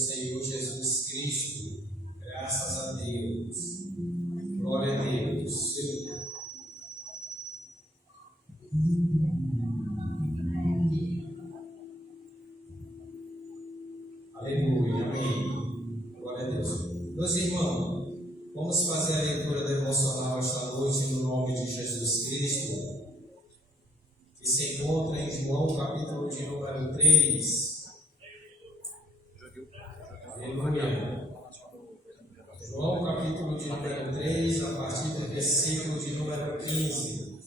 Senhor Jesus Cristo. Graças a Deus. Glória a Deus. Aleluia. Amém. Glória a Deus. Meus irmãos, vamos fazer a leitura devocional esta noite no nome de Jesus Cristo, que se encontra em João, capítulo de número 3. Aleluia. João, capítulo de número 3, a partir do versículo de número 15.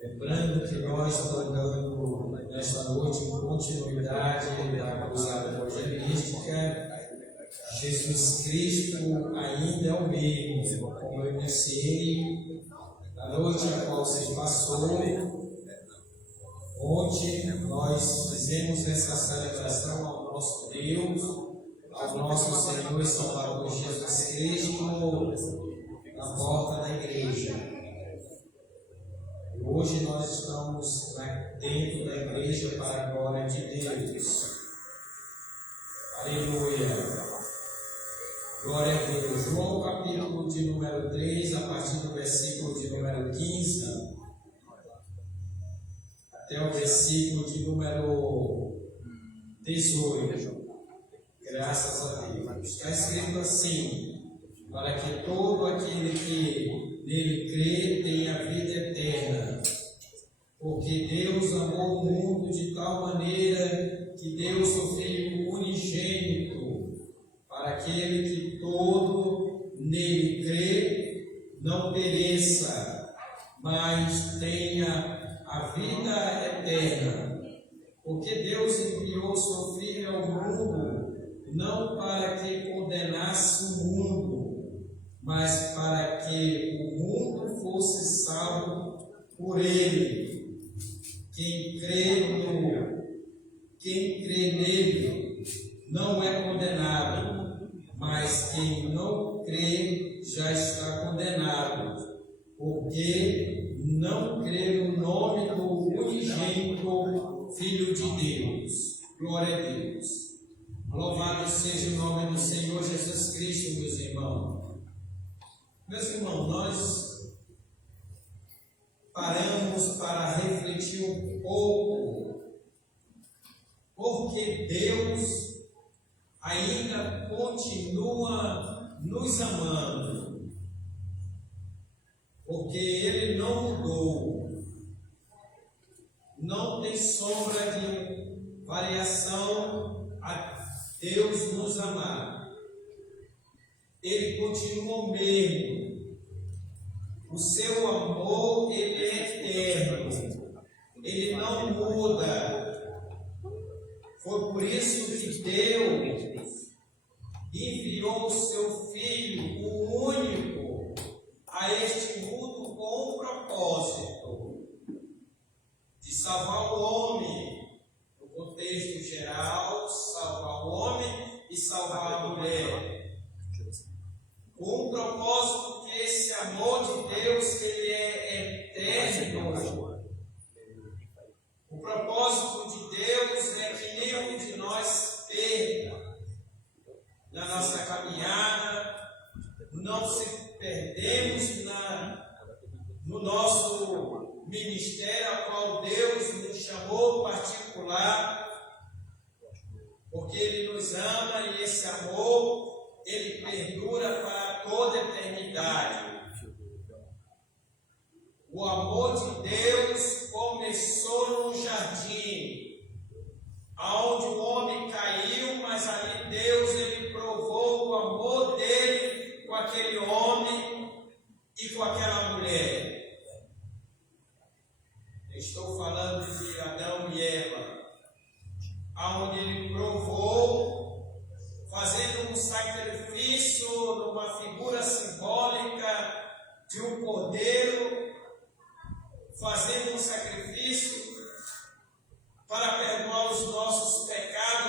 Lembrando que nós estamos dando nesta noite em continuidade da cruzada evangelística. Jesus Cristo ainda é o mesmo, como eu iniciei na noite a qual se passou. Ontem nós fizemos essa celebração ao nosso Deus, ao nosso Senhor e Salvador Jesus Cristo, na porta da igreja. E hoje nós estamos dentro da igreja para a glória de Deus. Aleluia. Glória a Deus. João capítulo de número 3, a partir do versículo de número 15 até o versículo de número 18. Graças a Deus. Está escrito assim: para que todo aquele que nele crê tenha vida eterna. Porque Deus amou o mundo de tal maneira que deu o seu Filho unigênito, para aquele que todo nele crê não pereça, mas tenha a vida eterna. Porque Deus enviou o seu Filho ao mundo, não para que condenasse o mundo, mas para que o mundo fosse salvo por ele. Quem crê nele não é condenado, mas quem não crê já está condenado, porque não crê no nome do unigênito Filho de Deus. Glória a Deus. Louvado seja o nome do Senhor Jesus Cristo, meus irmãos. Meus irmãos, nós paramos para refletir um pouco, porque Deus ainda continua nos amando, porque Ele não mudou, não tem sombra de variação a Deus nos amar. Ele continua o mesmo. O seu amor, ele é eterno, ele não muda. Foi por isso que Deus enviou o seu Filho, o único, a este mundo com um propósito de salvar o homem, no contexto geral, salvar o homem e salvar a mulher. Com um propósito que esse amor de Deus, ele é eterno. O propósito de Deus é que nenhum de nós perca na nossa caminhada, não se perdemos no nosso ministério, a qual Deus nos chamou particular, porque Ele nos ama e esse amor ele perdura para toda a eternidade. O amor de Deus começou no jardim, aonde o homem caiu, mas ali Deus ele provou o amor dele com aquele homem e com aquela mulher. Estou falando de Adão e Eva, aonde ele provou, fazendo um sacrifício numa figura simbólica de um cordeiro, fazendo um sacrifício para perdoar os nossos pecados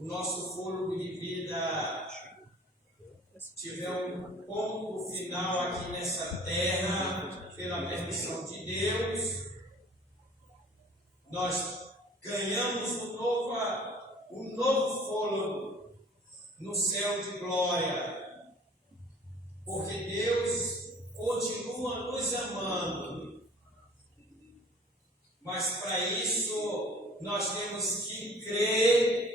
o nosso fôlego de vida tiver um ponto final aqui nessa terra, pela permissão de Deus, nós ganhamos um novo fôlego no céu de glória, porque Deus continua nos amando, mas para isso nós temos que crer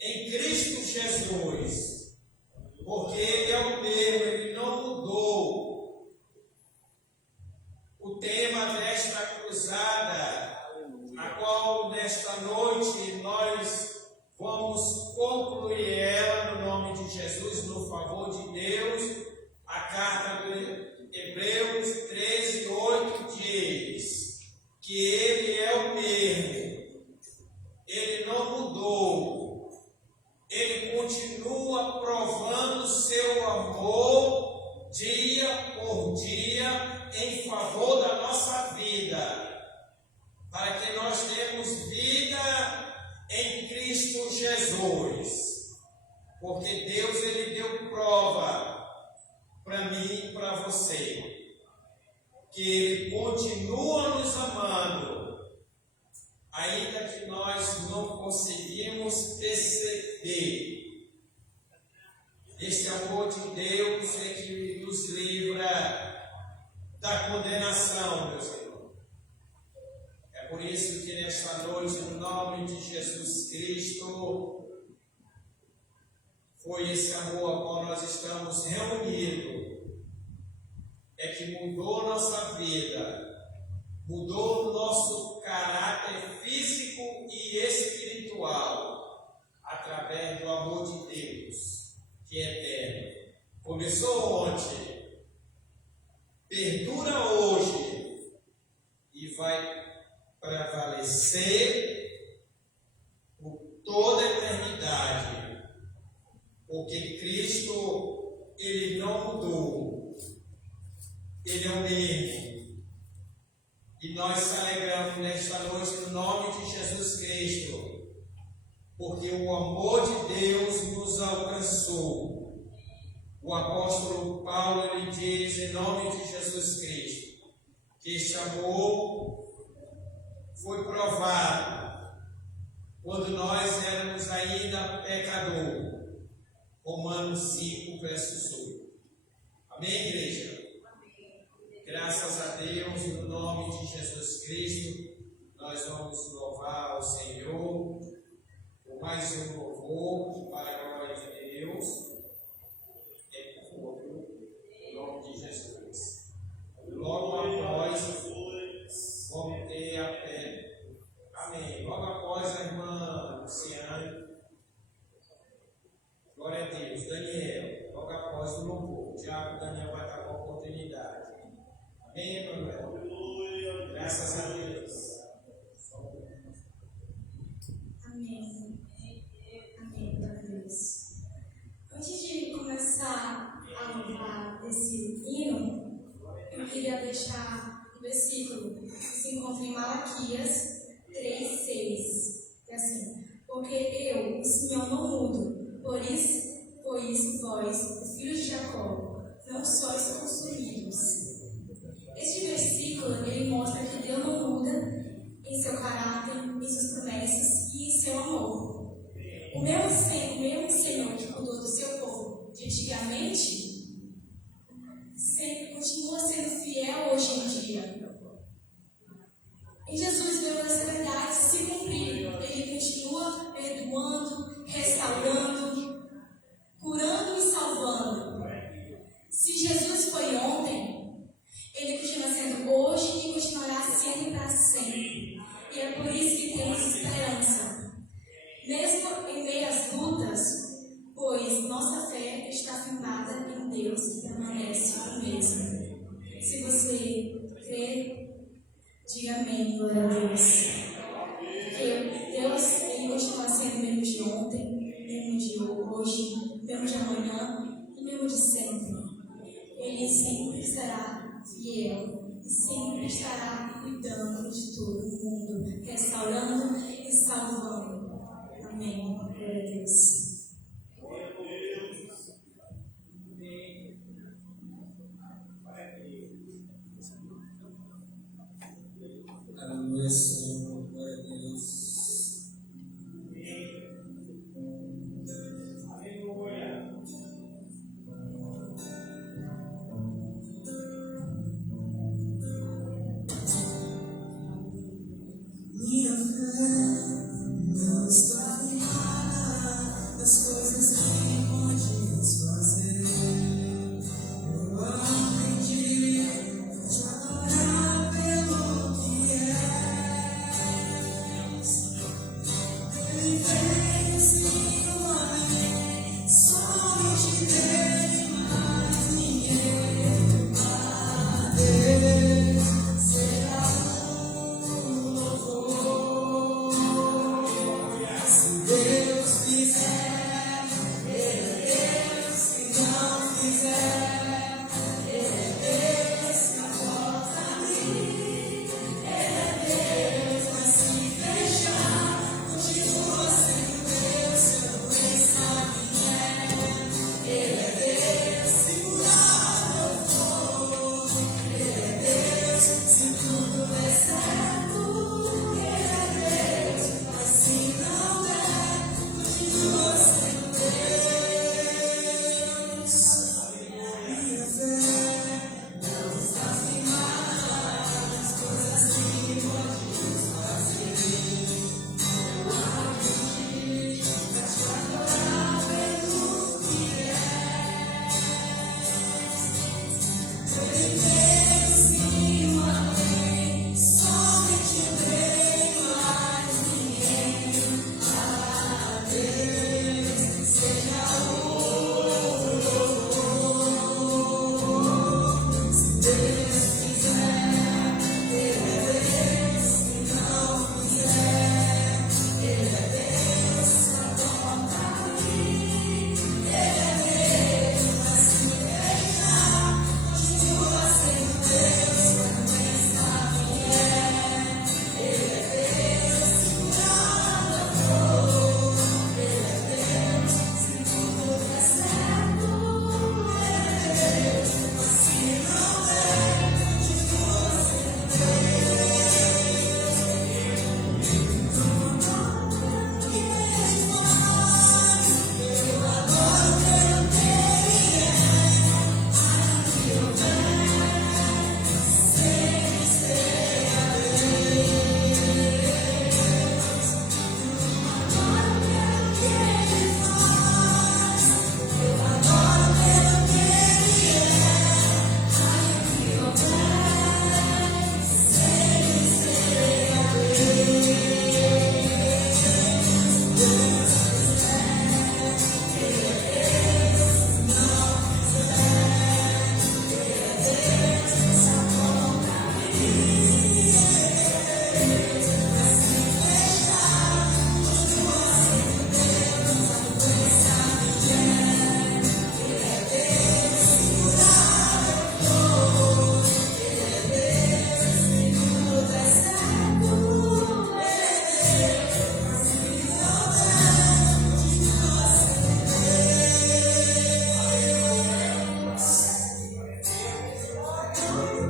em Cristo Jesus, porque Ele é o mesmo, Ele não mudou. O tema desta cruzada, a qual nesta noite nós vamos concluir ela no nome de Jesus, no favor de Deus, a carta de Hebreus 13:8 diz que Ele é o mesmo, Ele não mudou, Ele continua provando seu amor dia por dia em favor da nossa vida, para que nós tenhamos vida em Cristo Jesus, porque Deus Ele deu prova para mim e para você, que Ele continua nos amando, ainda que nós não conseguimos perceber. Este amor de Deus é que nos livra da condenação, meus irmãos. É por isso que nesta noite, no nome de Jesus Cristo, foi esse amor a qual nós estamos reunidos, é que mudou nossa vida, mudou o nosso caráter físico e espiritual, através do amor de Deus, que é eterno. Começou ontem, perdura hoje e vai prevalecer por toda a eternidade, porque Cristo, Ele não mudou, Ele é o mesmo. E nós nos alegramos nesta noite no nome de Jesus Cristo, porque o amor de Deus nos alcançou. O apóstolo Paulo, ele diz em nome de Jesus Cristo, que este amor foi provado quando nós éramos ainda pecadores. Romanos 5, versos 8. Amém, igreja? Amém. Graças a Deus, no nome de Jesus Cristo, nós vamos louvar ao Senhor por mais um louvor para a glória de Deus. É por em nome de Jesus. Logo após, vamos ter a fé. Amém. Logo após a irmã Luciane. Glória a Deus. Daniel, logo após o louvor, o diabo Daniel vai dar uma oportunidade. Amém, Emanuel? Graças a Deus. Amém. Amém, glória a Deus. Antes de começar a louvar esse hino, eu queria deixar um versículo que se encontra em Malaquias 3:6. É assim: porque eu, o Senhor, não mudo. Por isso vós, os filhos de Jacó, não sois consumidos. Este versículo, ele mostra que Deus não muda em seu caráter, em suas promessas e em seu amor. O mesmo Senhor que cuidou do seu povo de antigamente, continua sendo fiel hoje em dia. Em Jesus veio essa verdade se cumprir. Ele continua perdoando, restaurando, curando e salvando. Se Jesus foi ontem, Ele continua sendo hoje e continuará sendo para sempre. E é por isso que temos esperança. Mesmo em meio às lutas, pois nossa fé está firmada em Deus e permanece o mesmo. Se você crê, diga amém, glória a Deus. Porque Deus, Ele continua sendo o mesmo de ontem, mesmo de hoje, mesmo de amanhã e mesmo de sempre. Ele sempre estará fiel e sempre estará cuidando de todo mundo, restaurando e salvando. Amém. Glória a Deus. Aleluia, Senhor. Glória a Deus. Minha fé não está firmada nas coisas que podes fazer. Eu aprendi a te adorar pelo que és. Ele veio assim uma vez, somente dele, mais ninguém. A Deus será o louvor. Se Deus fizer, Ele é Deus. Se não fizer, Ele é Deus. Se a porta abrir, Ele é Deus. Mas se fechar, continua sendo Deus. Se eu não pensar quem é, Ele é Deus. Se curar eu for, Ele é Deus. Se tudo der certo, Ele é Deus. Mas se não der, continua sendo Deus. Minha fé não está firmada nas coisas que podes fazer. Eu aprendi a te adorar pelo que és. Ele veio sim uma vez, somente dele, mais ninguém. A Deus seja o louvor. Se Deus fizer, Ele é Deus. Se não fizer, Ele é Deus. Se a porta abrir, Ele é Deus. Mas se fechar, continua sendo Deus. Quando pensar quem é, Ele é Deus. Se curar eu for, Ele é Deus. Se tudo der certo, Ele é Deus. Mas se não der, continua sendo Deus. Eu adoro pelo que Ele é. Aqui eu venho, sempre serei a Deus. Adoro pelo que Ele faz. Eu adoro pelo que Ele é. Aqui eu venho, sempre serei a Deus.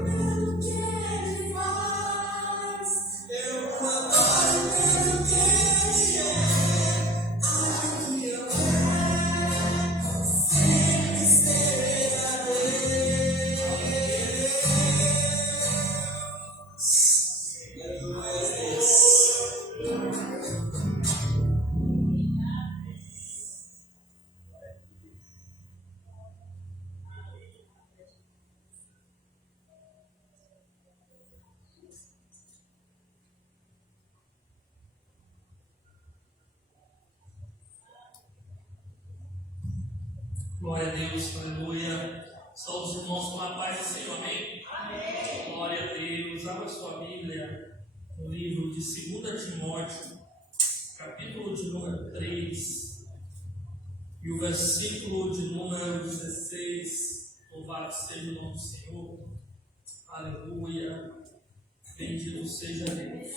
Pelo que Ele faz, eu adoro pelo que Ele é. Aqui eu venho, sempre serei a Deus. Aleluia, Deus. Glória a Deus, aleluia. Estão os irmãos com a paz do Senhor, amém? Amém. Glória a Deus. Abra sua Bíblia no livro de 2 Timóteo, capítulo de número 3, e o versículo de número 16. Louvado seja o nome do Senhor. Aleluia. Bendito seja Deus.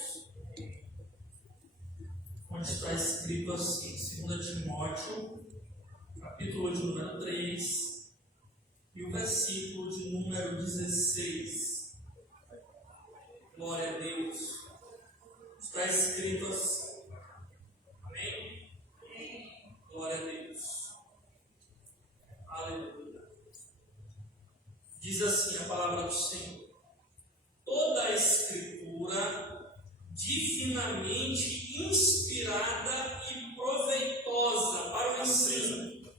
onde está escrito assim, 2 Timóteo, capítulo de número 3, e o versículo de número 16. Glória a Deus. Está escrito assim. Amém? Glória a Deus. Aleluia. Diz assim a palavra do Senhor: toda a Escritura divinamente inspirada e proveitosa para o ensino,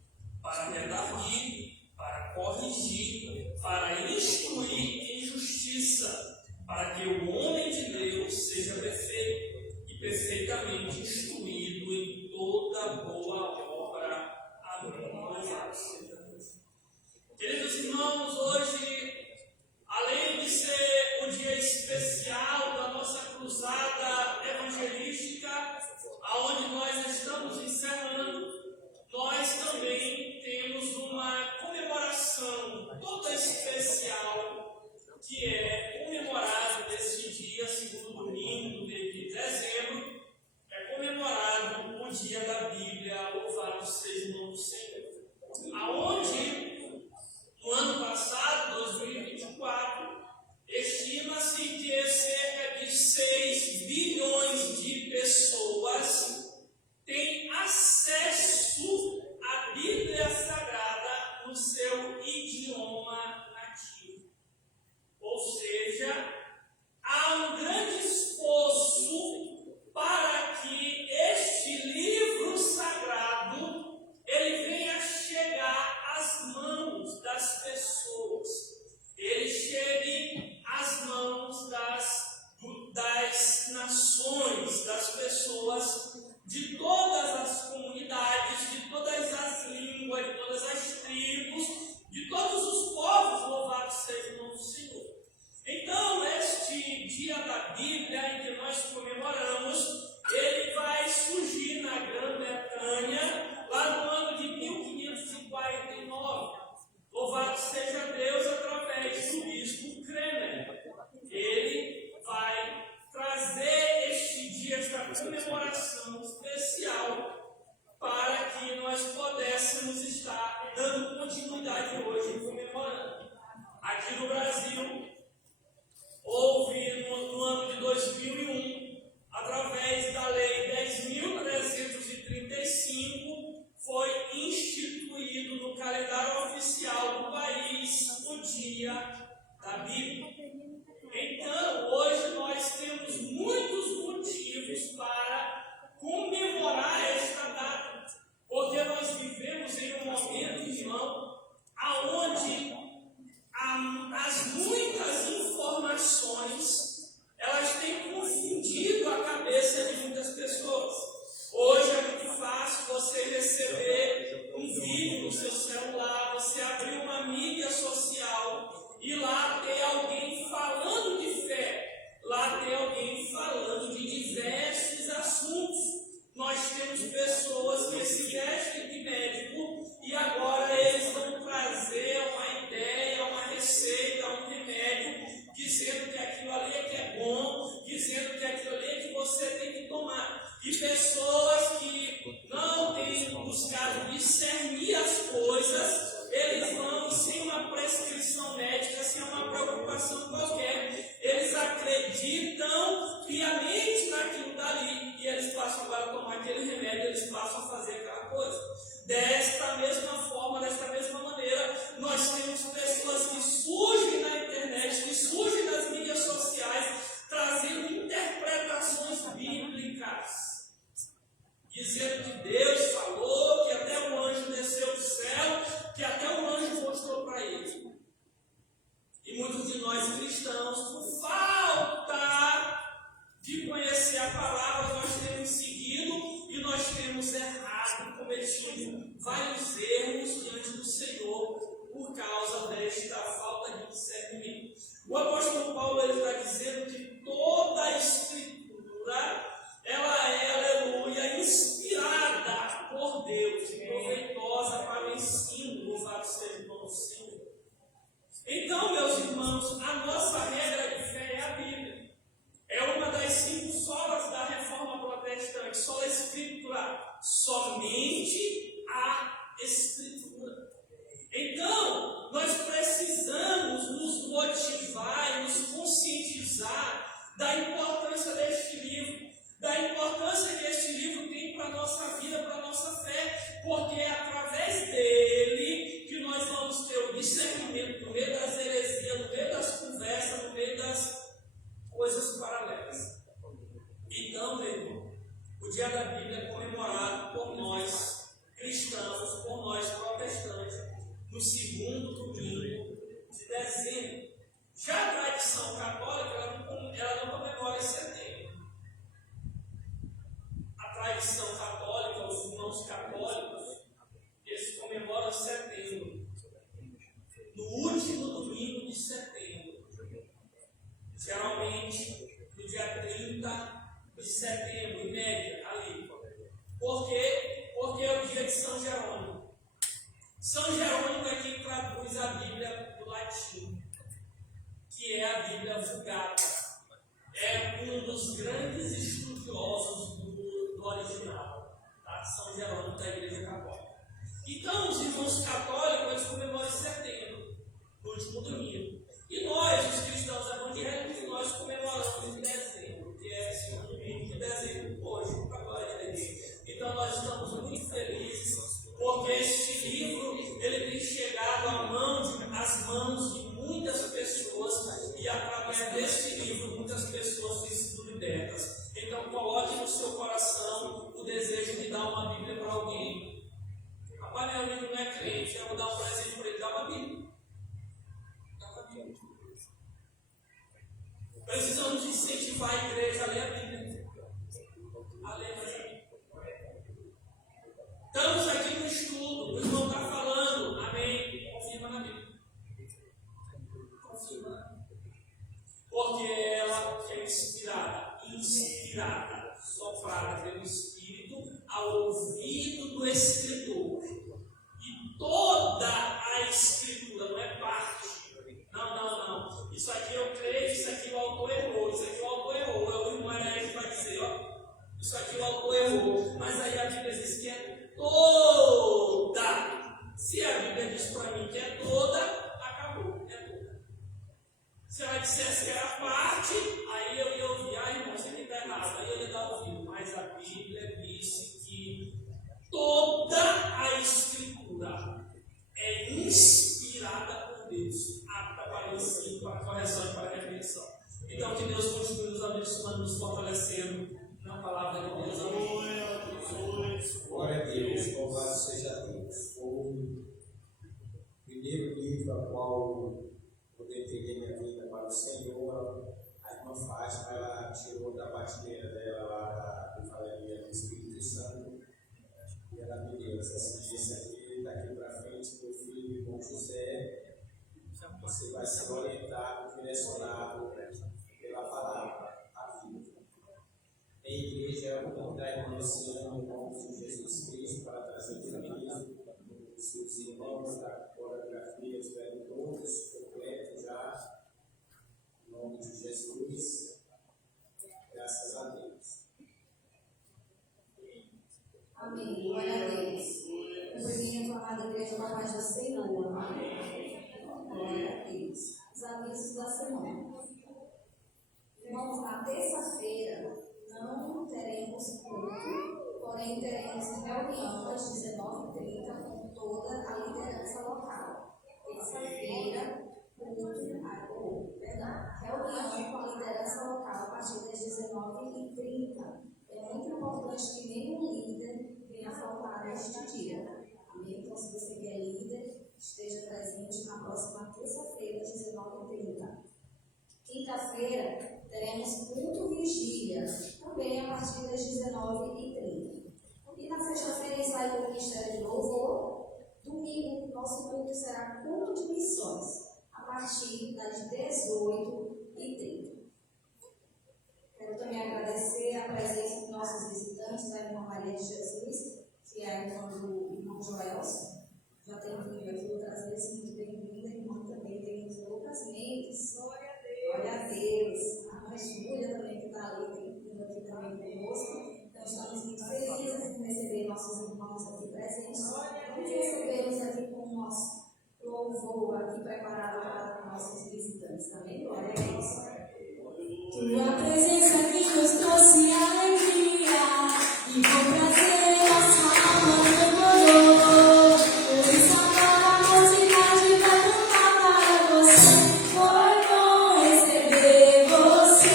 para redarguir, para corrigir, para instruir em justiça, para que o homem de Deus seja perfeito e perfeitamente instruído em toda boa obra. Amém. Louvado seja Deus. Queridos irmãos, hoje, além de ser um dia especial da nossa cruzada evangelística, aonde nós estamos encerrando, nós também temos uma comemoração toda especial, que é comemorado nesse dia, segundo domingo de dezembro, é comemorado o dia da Bíblia, louvado seja o nome do Senhor. Aonde, no ano passado, 2024, estima-se que cerca de 6 bilhões de pessoas têm acesso à Bíblia Sagrada no seu idioma nativo. Ou seja, há um grande esforço para que este livro sagrado ele venha chegar às mãos das pessoas, ele chegue às mãos das nações, das pessoas de todas as comunidades, de todas as línguas, de todas as tribos, de todos os povos, louvado seja o nome do Senhor. Então, este dia da Bíblia em que nós comemoramos, ele vai surgir na Grã-Bretanha, lá no ano de 1549. Louvado seja Deus através do bispo Kremer. Ele vai trazer este dia, esta comemoração especial, para que nós pudéssemos estar dando continuidade hoje, comemorando. Aqui no Brasil, houve no ano de 2001, através da Lei 10.335, foi instituído no calendário oficial do país o Dia da Bíblia. Então, hoje nós temos muitos motivos para comemorar esta data, porque nós vivemos em um momento, irmão, aonde as muitas informações elas têm confundido a cabeça de muitas pessoas. Hoje é muito fácil você receber um vídeo no seu celular, você abrir uma mídia social e lá ter alguém falando de fé, lá ter alguém falando de diversos assuntos. Nós temos pessoas que se vestem de médico e agora eles vão trazer uma ideia, uma receita, um remédio, dizendo que aquilo ali é que é bom, dizendo que aquilo ali é que você tem que tomar. E pessoas que não têm buscado discernir as coisas, eles vão sem uma prescrição médica, sem uma preocupação qualquer, eles acreditam piamente naquilo dali e eles passam agora a tomar aquele remédio, eles passam a fazer aquela coisa. Desta mesma forma, desta mesma maneira, nós temos pessoas que surgem na internet, que surgem nas mídias sociais, trazendo interpretações bíblicas, dizendo que Deus falou, que até um anjo desceu do céu, que até um anjo mostrou para ele. E muitos de nós cristãos, por falta de conhecer a palavra, nós temos seguido e nós temos errado, cometido vários erros diante do Senhor por causa desta falta de discernimento. O apóstolo Paulo ele está dizendo que toda a Escritura ela é, aleluia, inspirada por Deus e proveitosa para o ensino, louvado seja o nome do Senhor. Então, meus irmãos, a nossa regra de fé é a Bíblia. É uma das 5 solas da Reforma Protestante, sola escrita São Jerônimo. São Jerônimo é quem traduz a Bíblia do latim, que é a Bíblia Vulgata. É um dos grandes estudiosos do original, tá? São Jerônimo da Igreja Católica. Então, os irmãos católicos eles comemoram em setembro, no último domingo. E nós, os cristãos evangélicos, nós comemoramos em dezembro, que é o segundo domingo de dezembro, hoje, para a glória de Deus. Então, nós estamos muito felizes, porque este livro ele tem chegado às mãos de muitas pessoas, e através deste livro, muitas pessoas têm sido libertas. Então, coloque no seu coração o desejo de dar uma Bíblia para alguém. Rapaz, meu amigo não é crente, eu vou dar um presente para ele, dá uma Bíblia. Precisamos incentivar a igreja a ler a Bíblia. A ler a Bíblia. Estamos aqui no estudo, o irmão está falando, amém? Confirma na Bíblia. Confirma. Porque ela é inspirada, soprada pelo Espírito ao ouvido do Escritor. E toda a Escritura, não é parte. Não. Isso aqui eu creio, isso aqui o autor errou, isso aqui o autor errou. O irmão Araújo vai dizer, ó, isso aqui o autor errou. Mas aí a Bíblia diz que é toda. Se a Bíblia diz para mim que é toda, acabou, é toda. Se ela dissesse que era parte, aí eu ia ouvir, irmão, isso aqui está errado, aí eu ia dar ouvido. Mas a Bíblia disse que toda a Escritura é inspirada por Deus, apta para o ensino, para a correção e para a repreensão. Então, que Deus continue nos abençoando, nos fortalecendo na palavra de Deus. Amém. Glória a Deus, louvado seja Deus. Foi o primeiro livro a qual eu dediquei minha vida para o Senhor. A irmã Fátima, ela tirou da prateleira dela lá da Livraria do Espírito Santo. E ela me deu esse aqui, daqui para frente, meu filho, irmão José. Você vai ser orientado, direcionado pela palavra, a vida. A igreja é o nome da irmã Luciana, no nome de Jesus Cristo, para trazer família. Os seus irmãos da coreografia estiveram todos completos já, em nome de Jesus. Graças a Deus. Amém. Glória a Deus. Eu venho falar da igreja da paz do Senhor. Glória a Deus. Os avisos da semana. Irmãos, na terça-feira não teremos culto, porém teremos reunião às 19h30 com toda a liderança local. Terça-feira, reunião com a liderança local a partir das 19h30. É muito importante que nenhum líder venha faltar neste dia. Amém? Então, se você é líder, esteja presente na próxima terça-feira, às 19h30. Quinta-feira, teremos culto vigília, também a partir das 19h30. E na sexta-feira, sai do Ministério de Louvor. Domingo, nosso culto será culto de missões, a partir das 18h30. Quero também agradecer a presença dos nossos visitantes, da irmã Maria de Jesus, que é a irmã do irmão Joelson. Já tem vindo aqui outras vezes, muito bem-vinda. A irmã também tem os outras mentes. Glória a Deus. A irmã Júlia também, que está ali, tem vindo aqui também conosco. Então, estamos muito felizes em receber nossos irmãos aqui presentes. Vamos recebê-los aqui com o nosso louvor aqui preparado para nossos visitantes também. Glória a Deus. Tua presença que nos trouxe alegria e com prazer nossa alma demorou. Por isso agora a mocidade vai cantar para você. Foi bom receber você.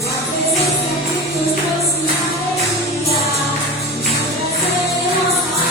Tua presença que nos trouxe alegria e com prazer nossa alma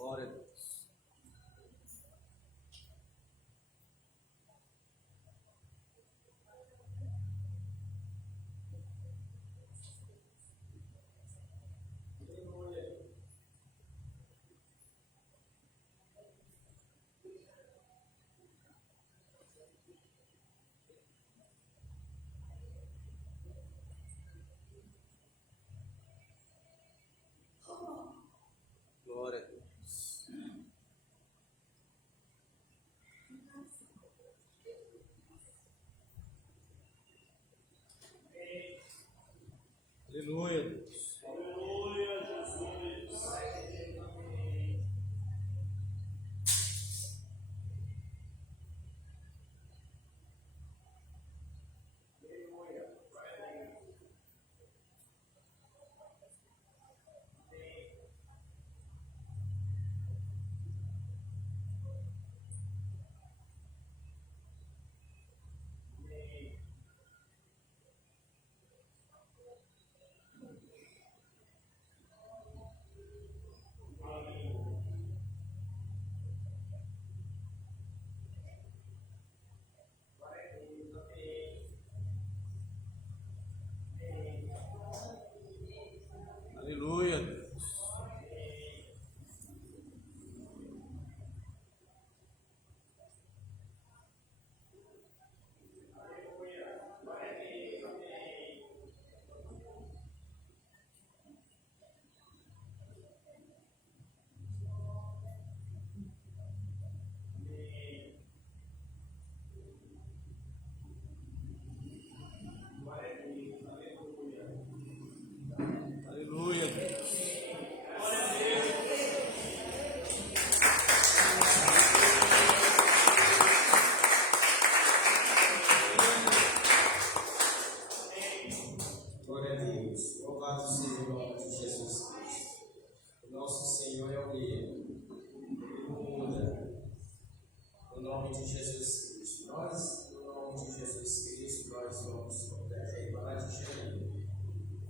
Glória a Deus. Glória a Deus. Aleluia, Deus. Aleluia, Deus. Aleluia, Deus. Glória a Deus. Louvado seja o nome de Jesus Cristo. O nosso Senhor é o mesmo. Ele não muda. No nome de Jesus Cristo. Nós, no nome de Jesus Cristo, nós vamos parar de Jerusalém.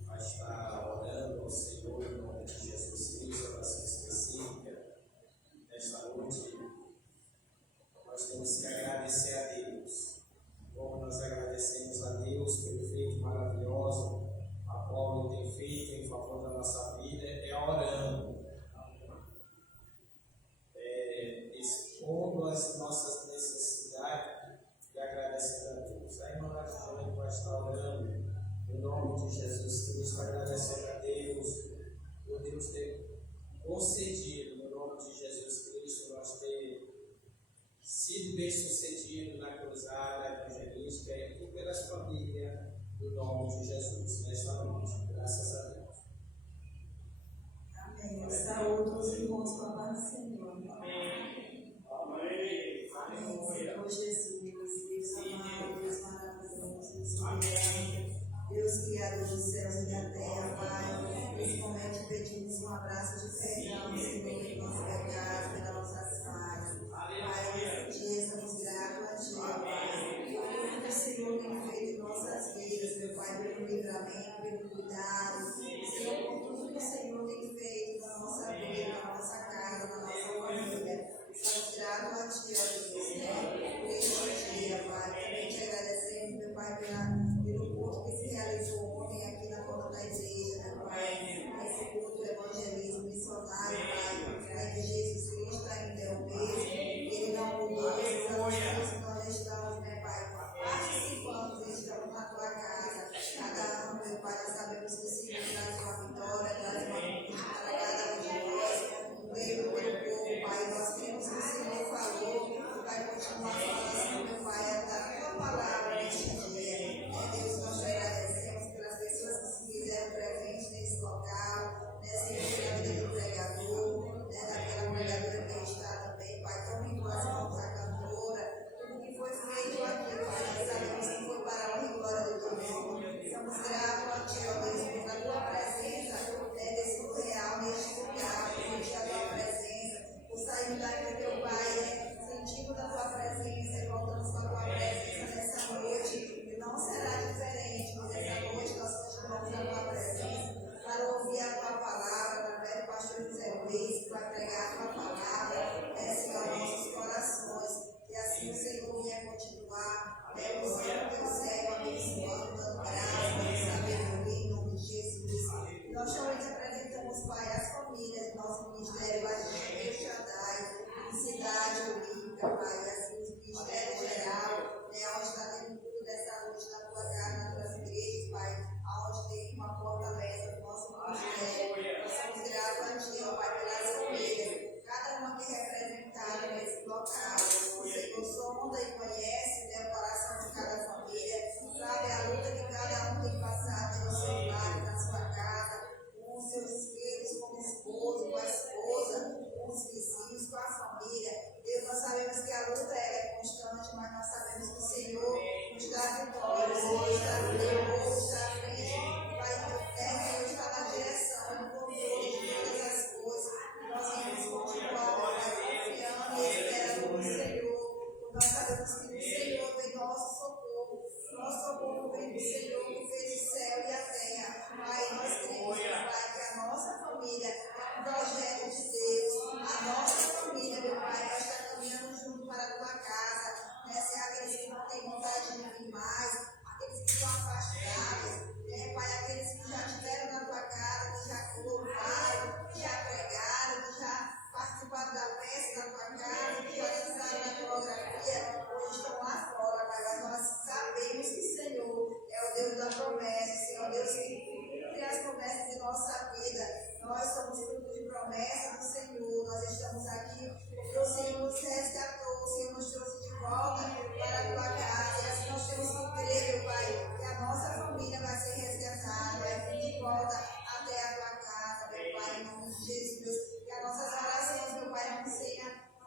Vai estar orando ao Senhor em nome de Jesus Cristo, oração específica. Nesta noite, nós temos que agradecer a Deus. Como nós agradecemos a Deus pelo feito maravilhoso a qual Ele tem feito em favor da nossa vida, é orando, expondo as nossas necessidades e agradecendo a Deus. A irmã Nath também vai estar orando em nome de Jesus Cristo, agradecendo a Deus por Deus ter concedido, no nome de Jesus Cristo, nós ter sido bem-sucedido na cruzada evangelística e pelas famílias, no nome de Jesus, nesta noite. Graças a Deus. Amém. Saúde os irmãos com a paz do Senhor. Amém. Senhor Jesus, Deus amado, Deus maravilhoso, Deus soberano, Deus criador dos céus e da terra, Pai. Nesse momento pedimos um abraço de perdão, Senhor, de nossos pecados, pelas nossas falhas. Pai, nesse dia estamos gratos a Ti, Pai. Pelo que o Senhor tem feito em nossas vidas, meu Pai, pelo livramento, pelo cuidado, Senhor, por tudo que o Senhor tem feito na nossa vida, na nossa casa, na nossa família. Estamos gratos a Ti, ó Deus, né? Por este dia, Pai. Também te agradecemos, meu Pai, pelo culto que se realizou ontem aqui na porta da igreja, meu Pai. Esse culto do evangelismo missionário, Pai. Pai, que Jesus Cristo está interrompendo. afastadas. Pai, aqueles que já estiveram na tua casa, que já louvaram, que já pregaram, que já participaram da festa da tua casa, que já dançaram na coreografia, hoje estão lá fora, Pai. Mas nós sabemos que o Senhor é o Deus da promessa, o Senhor é o Deus que cumpre as promessas de nossa vida. Nós somos fruto de promessa do Senhor. Nós estamos aqui porque o Senhor nos resgatou, o Senhor nos trouxe de volta para a tua casa. E assim nós temos que crer, meu Pai, que a nossa família vai ser resgatada, vai vir de volta até a tua casa, meu Pai, em nome de Jesus. Que as nossas orações, meu Pai, não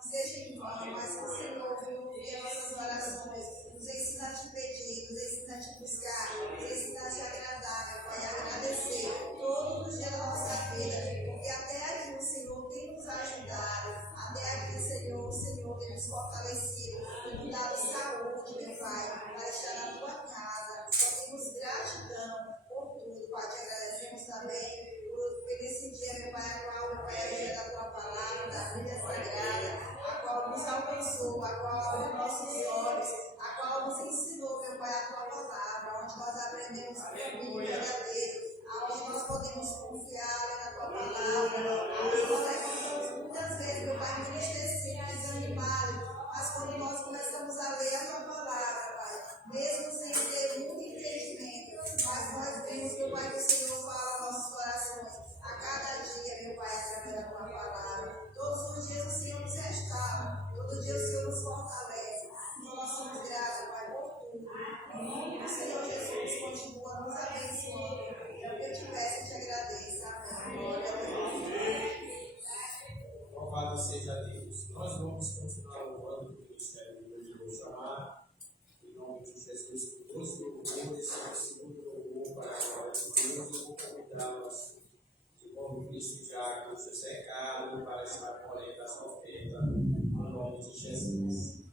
sejam em vão, mas que o Senhor venha ouvir as nossas orações. Nos ensina a te pedir, nos ensina a te buscar, nos ensina a te agradar, meu Pai, a agradecer todos os dias da nossa vida, porque até aqui o Senhor tem nos ajudado, até aqui, Senhor, o Senhor tem nos fortalecido, tem nos dado saúde, meu Pai, para estar na tua casa. Nós temos gratidão por tudo, Pai, te agradecemos também por esse dia, meu Pai, a qual, meu Pai, é o dia da tua palavra, da Bíblia Sagrada, a qual nos alcançou, a qual abriu nossos olhos, a qual nos ensinou, meu Pai, a tua palavra, onde nós aprendemos o caminho verdadeiro, aonde nós podemos confiar na tua palavra, aonde nós estamos muitas vezes, meu Pai, entristecidos, desanimados, mas quando nós começamos a ler a tua palavra, Pai, mesmo sem ter muito entendimento, mas nós vemos, meu Pai, que o Senhor fala aos nossos corações a cada dia, meu Pai, através da tua palavra. Todos os dias o Senhor nos restaura, todo dia o Senhor nos fortalece. Então nós somos gratos, Pai, por tudo. Em nome do Senhor Jesus, continua nos abençoando. É o que eu te peço e te agradeço. Amém. Glória a Deus. Louvado seja Deus. Nós vamos continuar louvando o ministério de hoje. Vou chamar, em nome de Jesus, por 2 louvores, o segundo louvor para a glória de Deus. Eu vou convidá-los, de como Cristo já com José Carlos, para estar colhendo essa oferta, no nome de Jesus.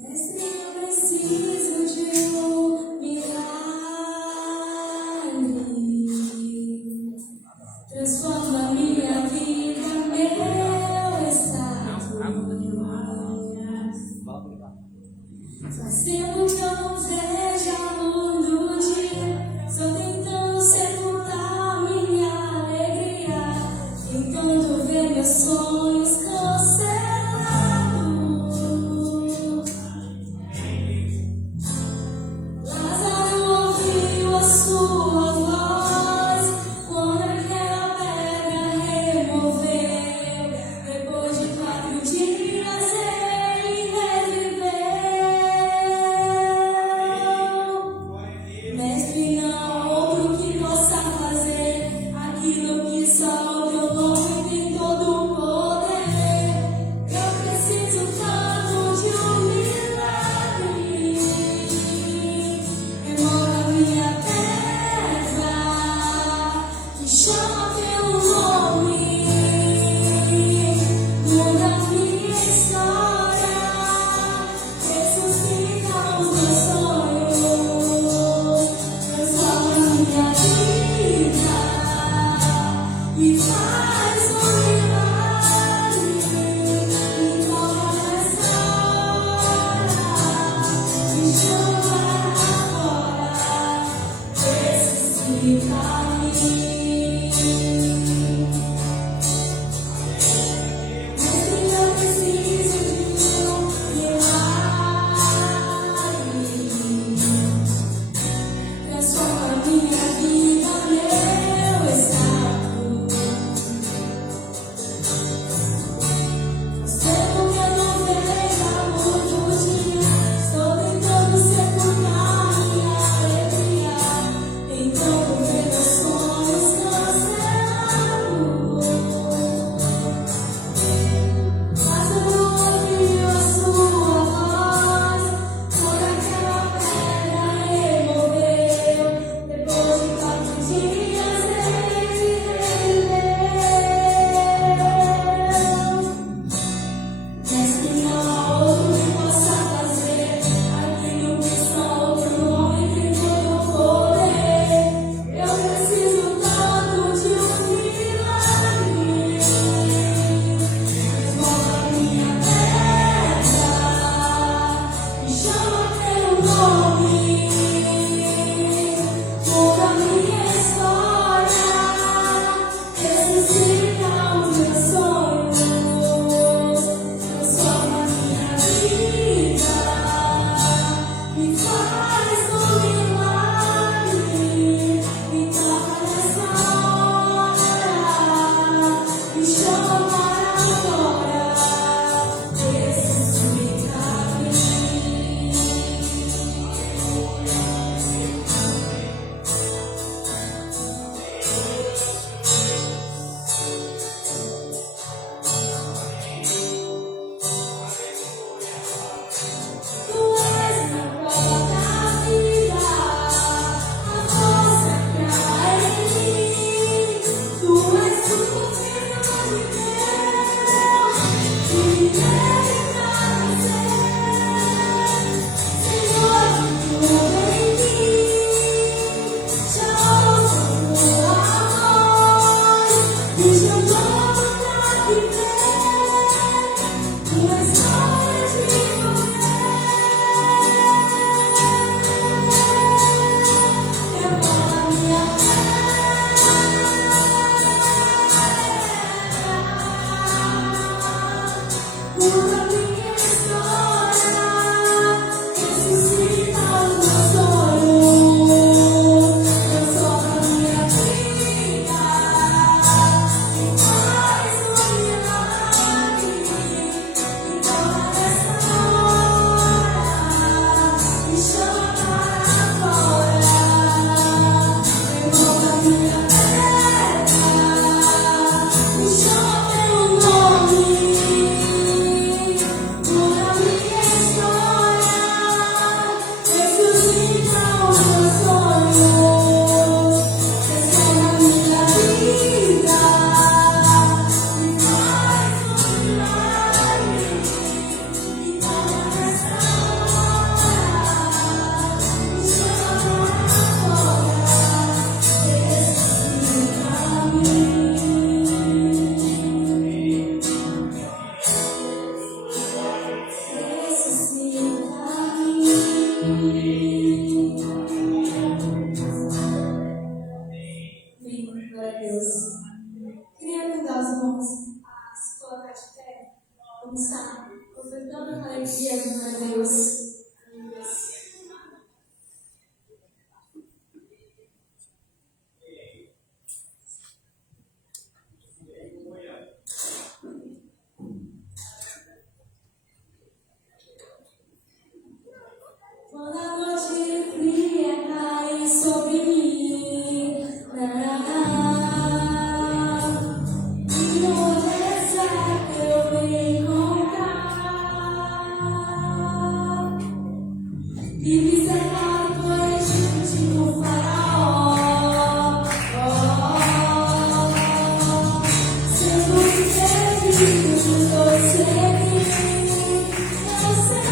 Mestre, eu preciso de um milagre. Transforma minha vida, meu estado. Fazendo que eu não veja a luz do dia. Só tentando sepultar minha alegria. Tentando ver meus sonhos cancelados. Lázaro ouviu a sua voz quando aquela pedra removeu. Depois de 4 dias ele reviveu. Amém. Glória a Deus. Queria convidar os irmãos a se colocar de pé. Vamos estar ofertando a alegria, glória a Deus. Quando a noite fria cai sobre mim, e no deserto eu me encontrar, e me cercar por Egito no faraó, sendo perdido de todos eles, eu sei.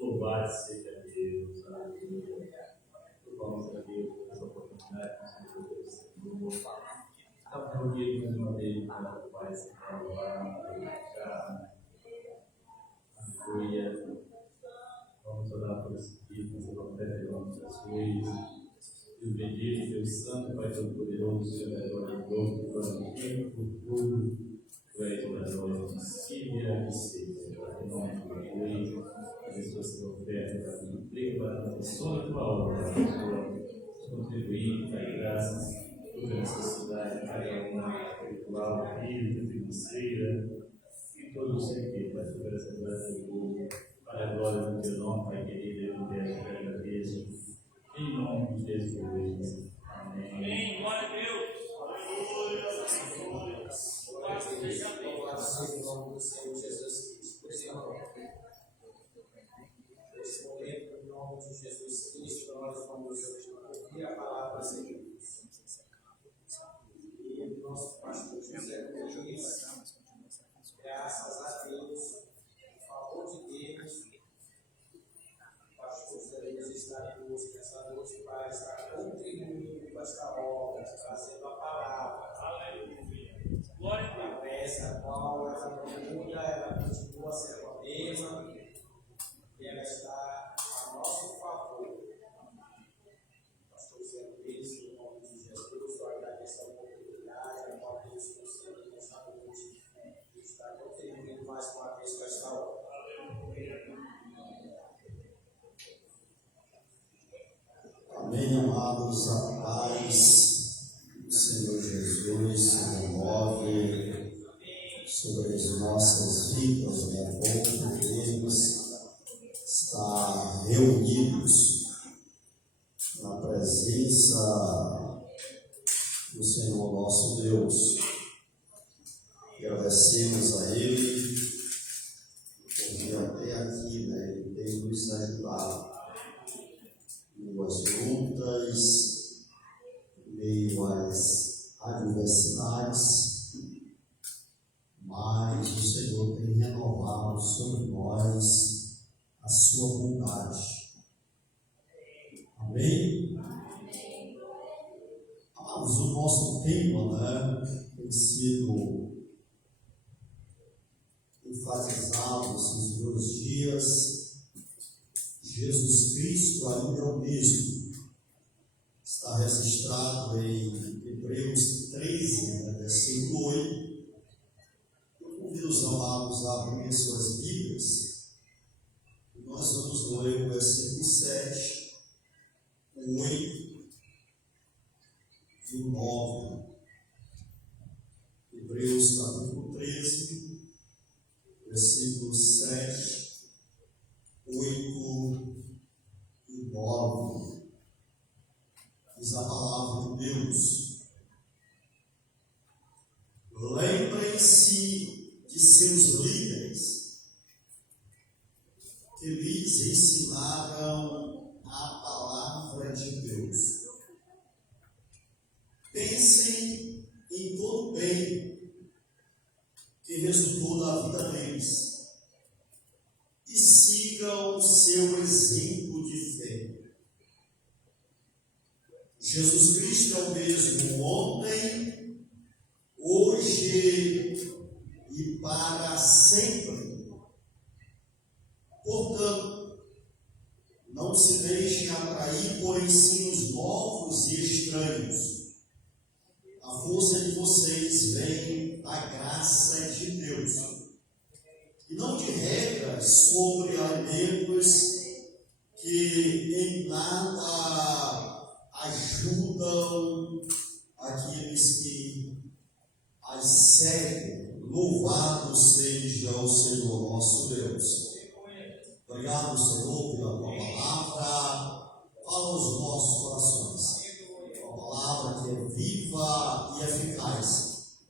Louvado seja Deus, aleluia. Louvamos a Deus por essa oportunidade que nos deu, Senhor. Estamos reunidos mais uma vez para o Pai Central, aleluia. Vamos orar por esse dia, fazer uma fé, vamos das coisas. Deus bendito, Deus Santo, Pai Todo-Poderoso, Senhor da glória e globo, plano tempo, tudo. Tu és orador, Síria e Senhor, em nome de Jesus. Abençoa essa oferta para cumprir, para a pessoa da tua obra, para contribuir, Pai, graças toda a necessidade, Pai, espiritual, física, financeira, e todo o ser, Pai, sobre essa graça para a glória do teu nome, Pai querido, eu peço e agradeço, em nome de Jesus. Amém. Amém. Glória a Deus. Louvado seja o nome do Senhor Jesus Cristo. Por esse momento, em nome de Jesus Cristo, nós vamos ouvir a palavra do Senhor. E o nosso pastor José diz, graças a Deus, por favor de Deus, o pastor José está conosco nessa noite para estar contribuindo com esta obra, trazendo a palavra. Glória a Deus. Essa qual ela não muda, ela continua sendo a mesma e ela está a nosso favor. Pastor Zé Luiz, em nome de Jesus, eu agradeço a oportunidade, a qual Deus concede nessa noite e está contribuindo mais uma vez com esta obra. Amém, amados, a paz do Senhor Jesus se remove sobre as nossas nossas vidas, né? Como podemos estar reunidos na presença do Senhor nosso Deus. Agradecemos a Ele, porque até aqui, né, Ele tem nos ajudado em meio às lutas, em meio às adversidades, mas o Senhor tem renovado sobre nós a sua vontade. Amém? Amados, o nosso tema, né, tem sido enfatizado esses 2 dias. Jesus Cristo ainda é o mesmo. Está registrado em Hebreus 13, né, versículo 8. Eu convido os amados a abrir suas Bíblias. E nós vamos ler o versículo 7, o 8 e o 9. Hebreus capítulo 13, versículos 7, 8 e 9. Diz a palavra de Deus: lembrem-se de seus líderes, que lhes ensinaram a palavra de Deus. Pensem em todo o bem que resultou da vida deles e sigam seu exemplo de fé. Jesus Cristo é o mesmo ontem, hoje e para sempre. Portanto, não se deixem atrair por ensinos novos e estranhos. A força de vocês vem da graça de Deus, e não de regras sobre alimentos que em nada ajudam aqueles que as seguem. Louvado seja o Senhor nosso Deus. Obrigado, Senhor, pela tua palavra. Fala aos nossos corações. Uma palavra que é viva e eficaz.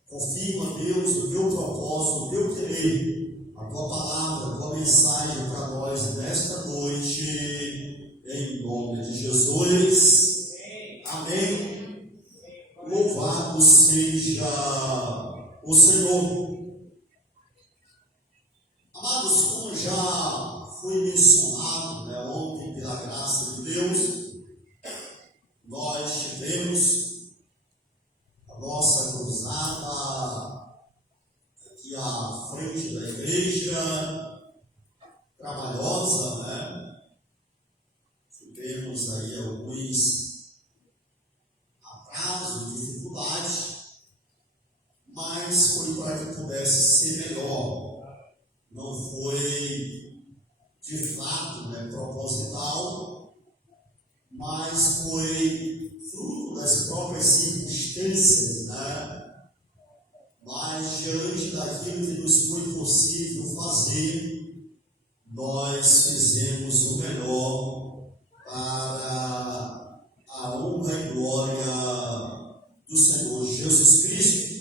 Confirma, Deus, o teu propósito, o teu querer, a tua palavra, a tua mensagem para nós nesta noite, em nome de Jesus. Amém. Louvado seja o Senhor. Amados, como já foi mencionado, né, ontem, pela graça de Deus, nós tivemos a nossa cruzada aqui à frente da igreja, trabalhosa, né? Tivemos aí alguns atrasos, dificuldades, mas foi para que pudesse ser melhor. Não foi de fato, né, proposital, mas foi fruto das próprias circunstâncias, né? Mas diante daquilo que nos foi possível fazer, nós fizemos o melhor para a honra e glória do Senhor Jesus Cristo.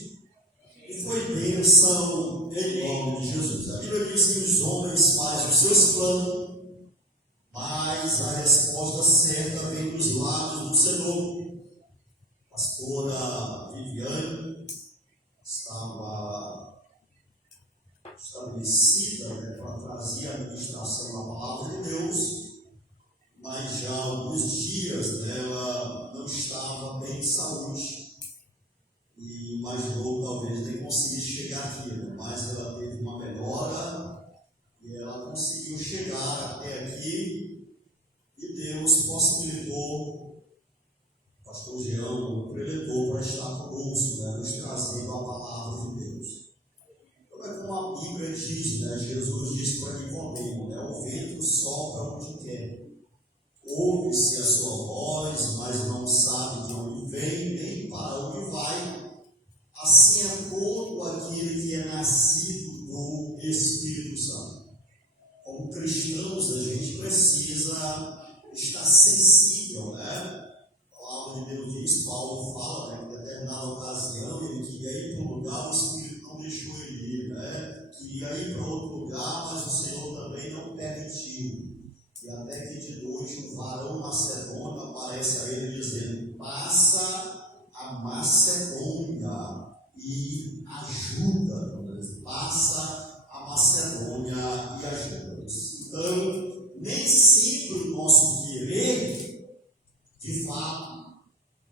E foi bênção em nome de Jesus. A Bíblia diz que os homens fazem os seus planos, mas a resposta certa vem dos lábios do Senhor. A pastora Viviane estava estabelecida, né, para trazer a administração da palavra de Deus, mas já há alguns dias, né, ela não estava bem de saúde e imaginou talvez nem conseguisse chegar aqui, né, mas ela teve uma melhora e ela conseguiu chegar até aqui e Deus possibilitou o pastor Jean, o preletor, para estar conosco, né, nos trazendo a palavra de Deus. Então é como a Bíblia diz, né, Jesus disse para Nicodemo, né, o vento sopra onde quer, ouve-se a sua voz, mas não sabe de onde vem, nem para onde vai. Assim é todo aquele que é nascido do Espírito Santo. Como cristãos, a gente precisa estar sensível, né? A palavra de Deus diz, Paulo fala, né, que em determinada ocasião ele queria ir para um lugar, o Espírito não deixou ele ir, né? Queria ir para outro lugar, mas o Senhor também não permitiu. E até que de noite um varão macedônio aparece a ele dizendo: passa a Macedônia e ajuda. Passa a Macedônia e ajuda-nos. Então, nem sempre o nosso querer, de fato,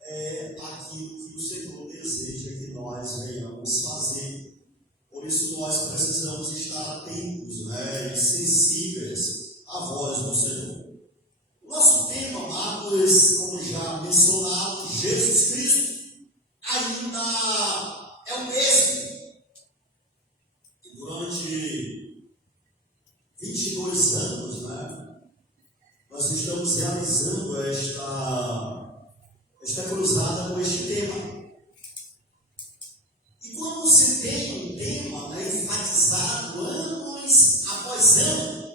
é aquilo que o Senhor deseja que nós venhamos fazer. Por isso nós precisamos estar atentos, né, e sensíveis à voz do Senhor. O nosso tema, amados, como já mencionado, Jesus Cristo ainda é o mesmo. E durante 22 anos, né, nós estamos realizando esta cruzada com este tema. E quando se tem um tema, né, enfatizado anos após anos,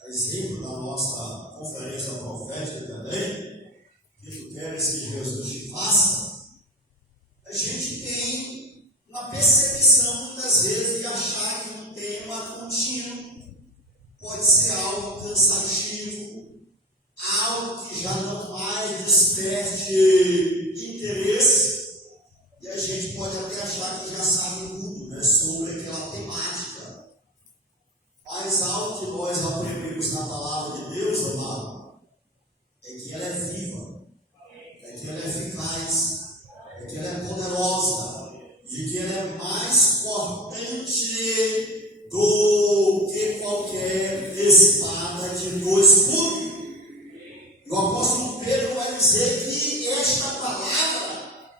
a exemplo da nossa conferência profética também, que tu queres que Jesus te faça, a gente tem uma percepção muitas vezes de achar que um tema contínuo pode ser algo cansativo, algo que já não mais desperte interesse, e a gente pode até achar que já sabe tudo, né, sobre aquela temática. Mas algo que nós aprendemos na palavra de Deus, amado, é que ela é viva, é que ela é eficaz, é que ela é poderosa, e que ela é mais cortante do que qualquer espada de dois gumes. E o apóstolo Pedro vai dizer que esta palavra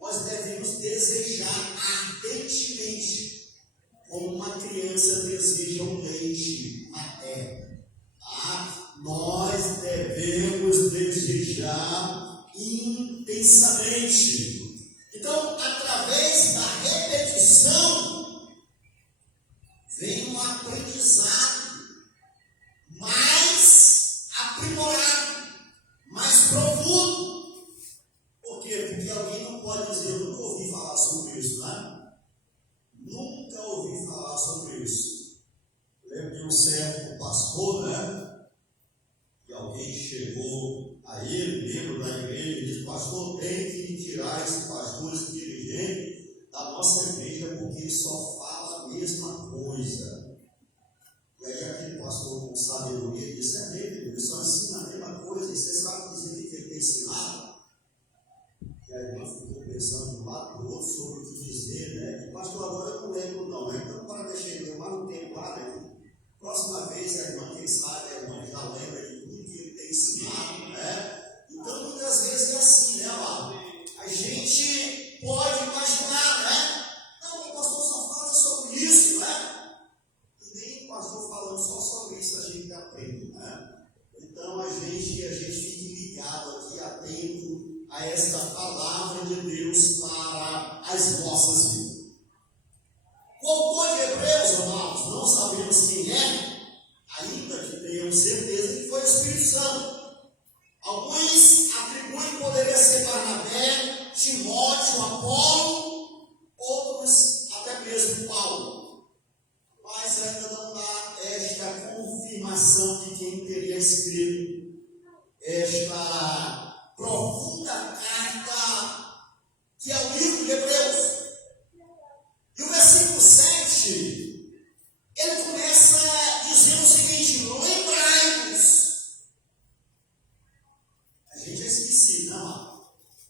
nós devemos desejar ardentemente, como uma criança deseja um leite materno. Nós devemos desejar intensamente. Então, através da repetição, vem um aprendizado mais aprimorado, mais profundo. Por quê? Porque alguém não pode dizer: eu nunca ouvi falar sobre isso, né? Nunca ouvi falar sobre isso. Lembro de um certo pastor, né? E alguém chegou a ele, membro da igreja, e disse: pastor, tem que tirar esse pastor, esse dirigente da nossa igreja, porque ele só fala a mesma coisa. E aí aquele pastor com sabedoria disse: é dele, ele só ensina a mesma coisa, e você sabe dizer o que ele tem ensinado? E a irmã ficou pensando de um lado do outro sobre o que dizer, né? E pastor, agora eu não lembro não, né? Então para deixar ele mais um tempo lá, né? Próxima vez a irmã, quem sabe, a irmã já lembra de tudo que ele tem ensinado, né? Então muitas vezes é assim, né, amado? A gente pode imaginar, né? Não, o pastor só fala sobre isso, né? E nem o pastor falando só sobre isso a gente aprende, né? Então a gente fique ligado aqui, atento a esta palavra de Deus para as nossas vidas. O autor de Hebreus, amados, não sabemos quem é, ainda que tenhamos certeza que foi o Espírito Santo. Alguns atribuem que poderia ser Barnabé, Timóteo, Apolo, outros até mesmo Paulo. Mas ainda não há esta confirmação de quem teria escrito esta profunda carta que é o livro de Hebreus. E o versículo 7, ele começa dizendo o seguinte: lembrai-vos. A gente é esquecido, não?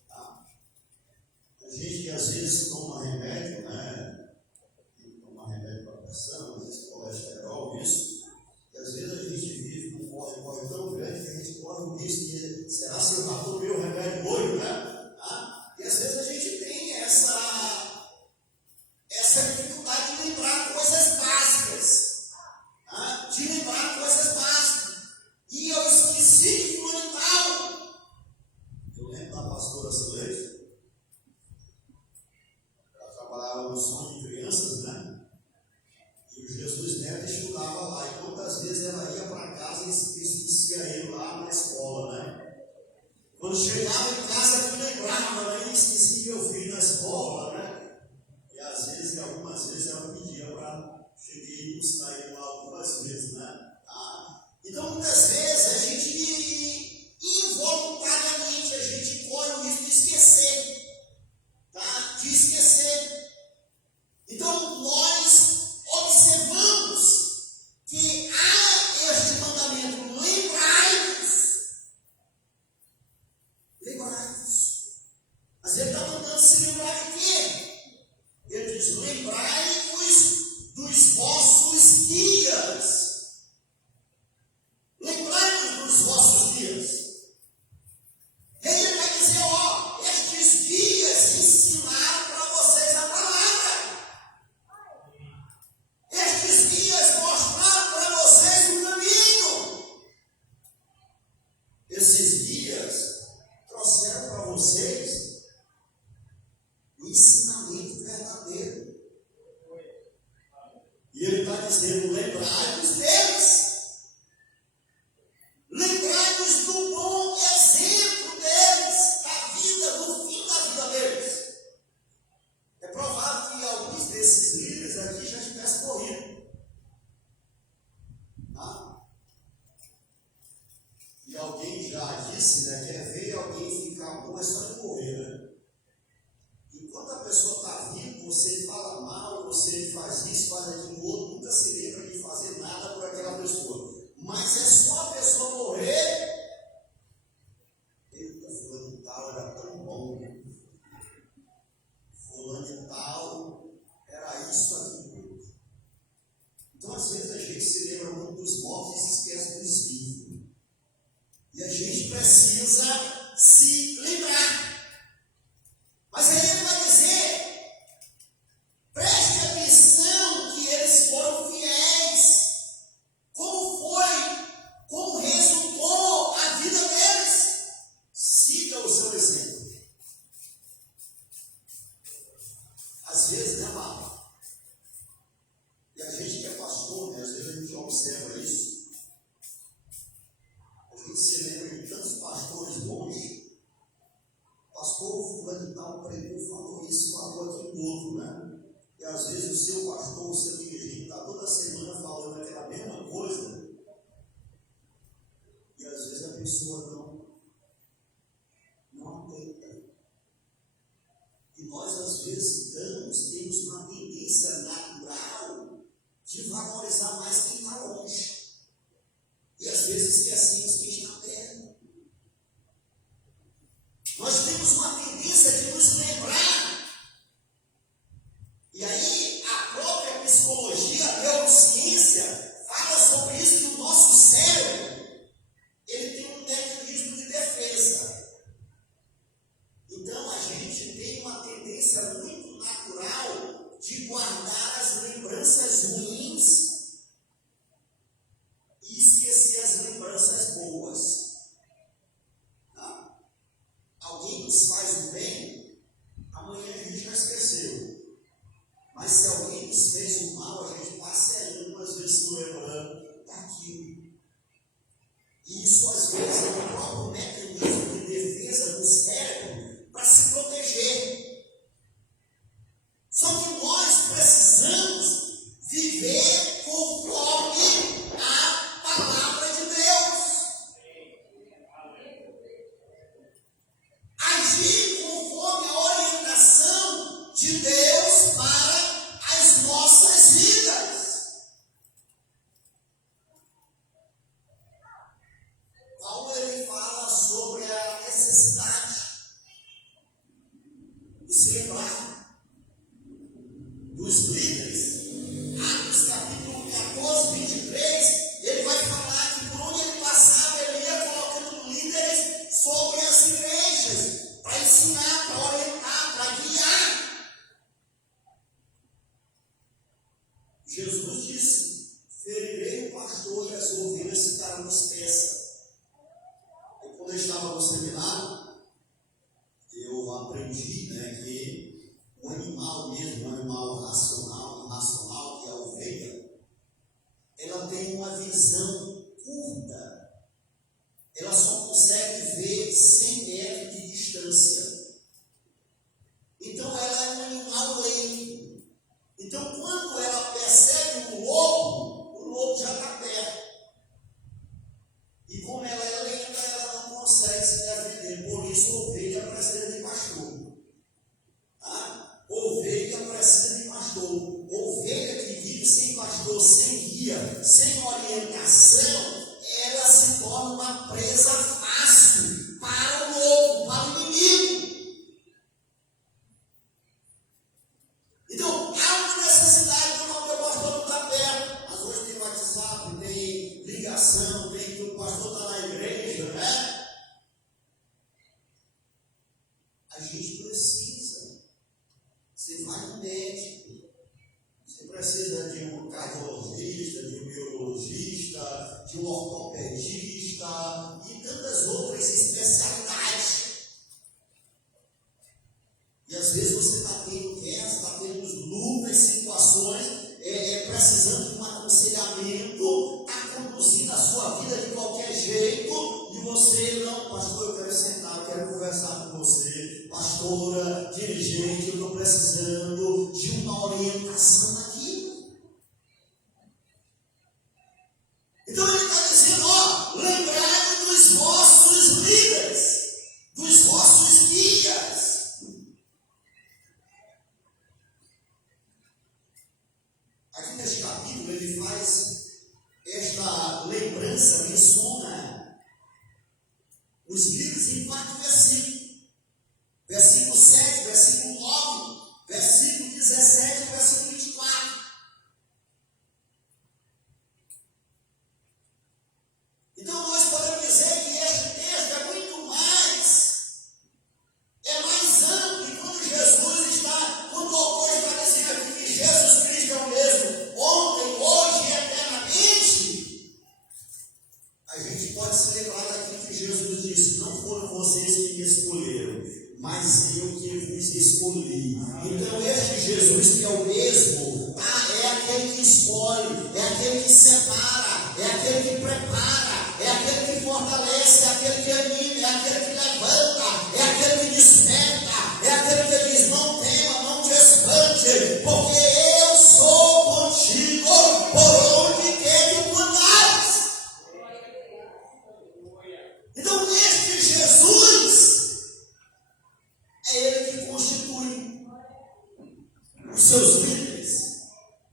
Tá? A gente que às vezes toma remédio, né? Toma remédio para pressão, às vezes colesterol, isso. E às vezes a gente vive com um corre tão grande que a gente corre o risco de: será que eu já tomei o remédio hoje, né? Tá? E às vezes a gente tem essa dificuldade de lembrar coisas básicas, né? De lembrar coisas básicas. E eu esqueci de fulano tal. Eu lembro da pastora Celeste, ela trabalhava no sonho de crianças, né? chegava em casa, eu lembrava, né? Esqueci meu filho na escola, né? E às vezes, algumas vezes, ela pedia para cheguei e buscar ele algumas vezes, né? Então, muitas vezes, a gente, involuntariamente, a gente corre o risco de esquecer, tá? De esquecer. Então, nós observamos que há este mandamento, lembrai-vos. Lembrai-vos. Mas ele está mandando se lembrar de quê? Ele diz, lembrai-vos dos vossos dias. Lembrai-vos dos vossos dias. E aí ele vai dizer, ó, estes dias ensinaram para vocês a palavra. Estes dias mostraram para vocês o caminho. Esses dias trouxeram para vocês o ensinamento verdadeiro. E ele está dizendo, lembrai-vos deles. Lembrai-vos do bom exemplo deles, da vida, do fim da vida deles. É provável que alguns desses líderes aqui já tivessem morrido. Tá? E alguém já disse, né, que é ver alguém ficar bom é só de morrer, né? Enquanto a pessoa está viva, você fala mal, você faz isso, faz aquilo, o outro nunca se lembra de fazer nada por aquela pessoa. Mas é só a pessoa morrer. Eita, fulano de tal era tão bom. Fulano de tal era isso aqui. Então, às vezes, a gente se lembra muito dos mortos e se esquece dos vivos. E a gente precisa se lembrar. Mas aí ele vai dizer, preste atenção que eles foram fiéis. Como resultou a vida deles? Siga o seu exemplo. Às vezes, né, Marcos? E a gente que é pastor, né, às vezes a gente observa isso. A gente se lembra de tantos pastores bons. Pastor fulano e tal pregou, falou isso, falou aquilo outro, né? E às vezes o seu pastor, o seu dirigente está toda semana falando aquela mesma coisa. E às vezes a pessoa não atenta. E nós às vezes temos uma tendência natural de valorizar mais quem está longe. E às vezes esquecemos quem está perto. Nós temos uma tendência de nos lembrar. E aí a própria psicologia, a neurociência, fala sobre isso, que o nosso cérebro ele tem um mecanismo de defesa. Então a gente tem uma tendência muito natural de guardar as lembranças ruins e esquecer as lembranças boas. Tá? Alguém nos faz o bem, amanhã a gente já esqueceu. Mas se alguém nos fez o mal, a gente passa algumas vezes se lembrando daquilo. E isso, às vezes, é um próprio mecanismo de defesa do cérebro para se proteger. Só que nós precisamos viver conforme a palavra de Deus. Agir conforme a orientação de Deus para as nossas vidas. Paulo ele fala sobre a necessidade de se lembrar dos líderes. Atos capítulo 14, 23, ele vai falar que por onde ele passava, ele ia colocando líderes sobre as igrejas, para ensinar, para orientar, para guiar. Jesus disse, ferirei o pastor e as ovelhas ficarão dispersas. Quando eu estava no seminário, eu aprendi, né, que o animal mesmo, um animal racional, irracional, que é a ovelha, ela tem uma visão curta. ela só consegue ver 100 metros de distância. Então ela é um animal lento. Então quando ela percebe o lobo já está perto. E como ela é lenta, ela não consegue se defender. Por isso, ovelha precisa de pastor. Tá? Ovelha precisa de pastor. Ovelha que vive sem pastor, sem guia, sem orientação, ela se torna uma presa fácil para o lobo, para o inimigo. Então, há uma necessidade quando o meu pastor não está perto. Mas hoje tem WhatsApp, tem ligação, tem que o pastor está na igreja, né? A gente precisa. Você vai no médico, você precisa de um cardiologista, de um neurologista, de um ortopedista e tantas outras especialidades. E às vezes você está tendo guerras, está tendo lutas, situações, precisando de um aconselhamento, está conduzindo a sua vida de qualquer jeito, e você, não, pastor, eu quero sentar, eu quero conversar com você, pastora, dirigente, eu estou precisando de uma orientação aqui. Então ele está dizendo, lembrai-vos dos vossos líderes, dos vossos guias. Aqui neste capítulo ele faz esta lembrança, menciona os livros em 4 versículos. Versículo 7, versículo 9, versículo 17 e versículo 24. Então nós podemos dizer que este texto é muito mais amplo. E quando quando o autor está dizendo aqui que Jesus Cristo é o mesmo, ontem, hoje e eternamente, a gente pode se lembrar daquilo que Jesus disse: não foram vocês que me escolheram, mas eu que vos escolhi. Então este Jesus que é o mesmo, é aquele que escolhe, é aquele que separa, é aquele que prepara, é aquele que fortalece, é aquele que anima, é aquele que levanta, é aquele que desperta, é aquele que diz: não tema, não te espante, porque eu sou contigo por onde quer que tu andares. Então este Jesus é ele que constitui os seus líderes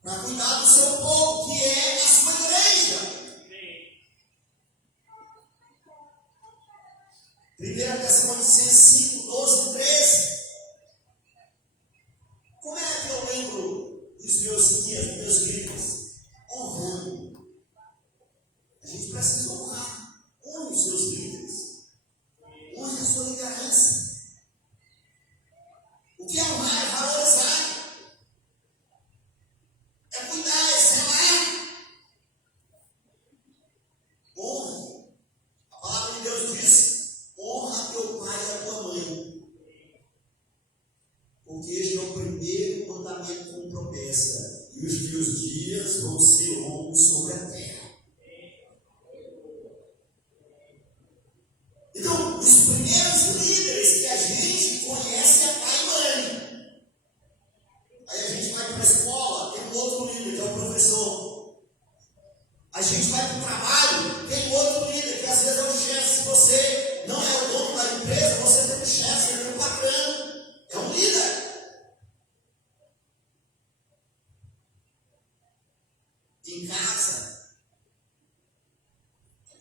para cuidar do seu povo, que é a sua igreja. 1 Tessalonicenses 5, 12 e 13. Como é que eu lembro dos meus guias, dos meus líderes? Honrando. A gente precisa honrar. Honre os seus líderes. Honre a sua liderança. O que é honrar? É valorizar. É cuidar, é zelar. Honre. A palavra de Deus diz: honra teu pai e a tua mãe. Porque este é o primeiro mandamento com promessa, e os teus dias vão ser longos sobre a terra. Então, os primeiros líderes que a gente conhece é pai e mãe. Aí a gente vai para a escola, tem um outro líder, que é o professor. A gente vai para o trabalho, tem outro líder, que às vezes é o chefe. Se você não é o dono da empresa, você tem um chefe, você tem um patrão. É um líder. Em casa,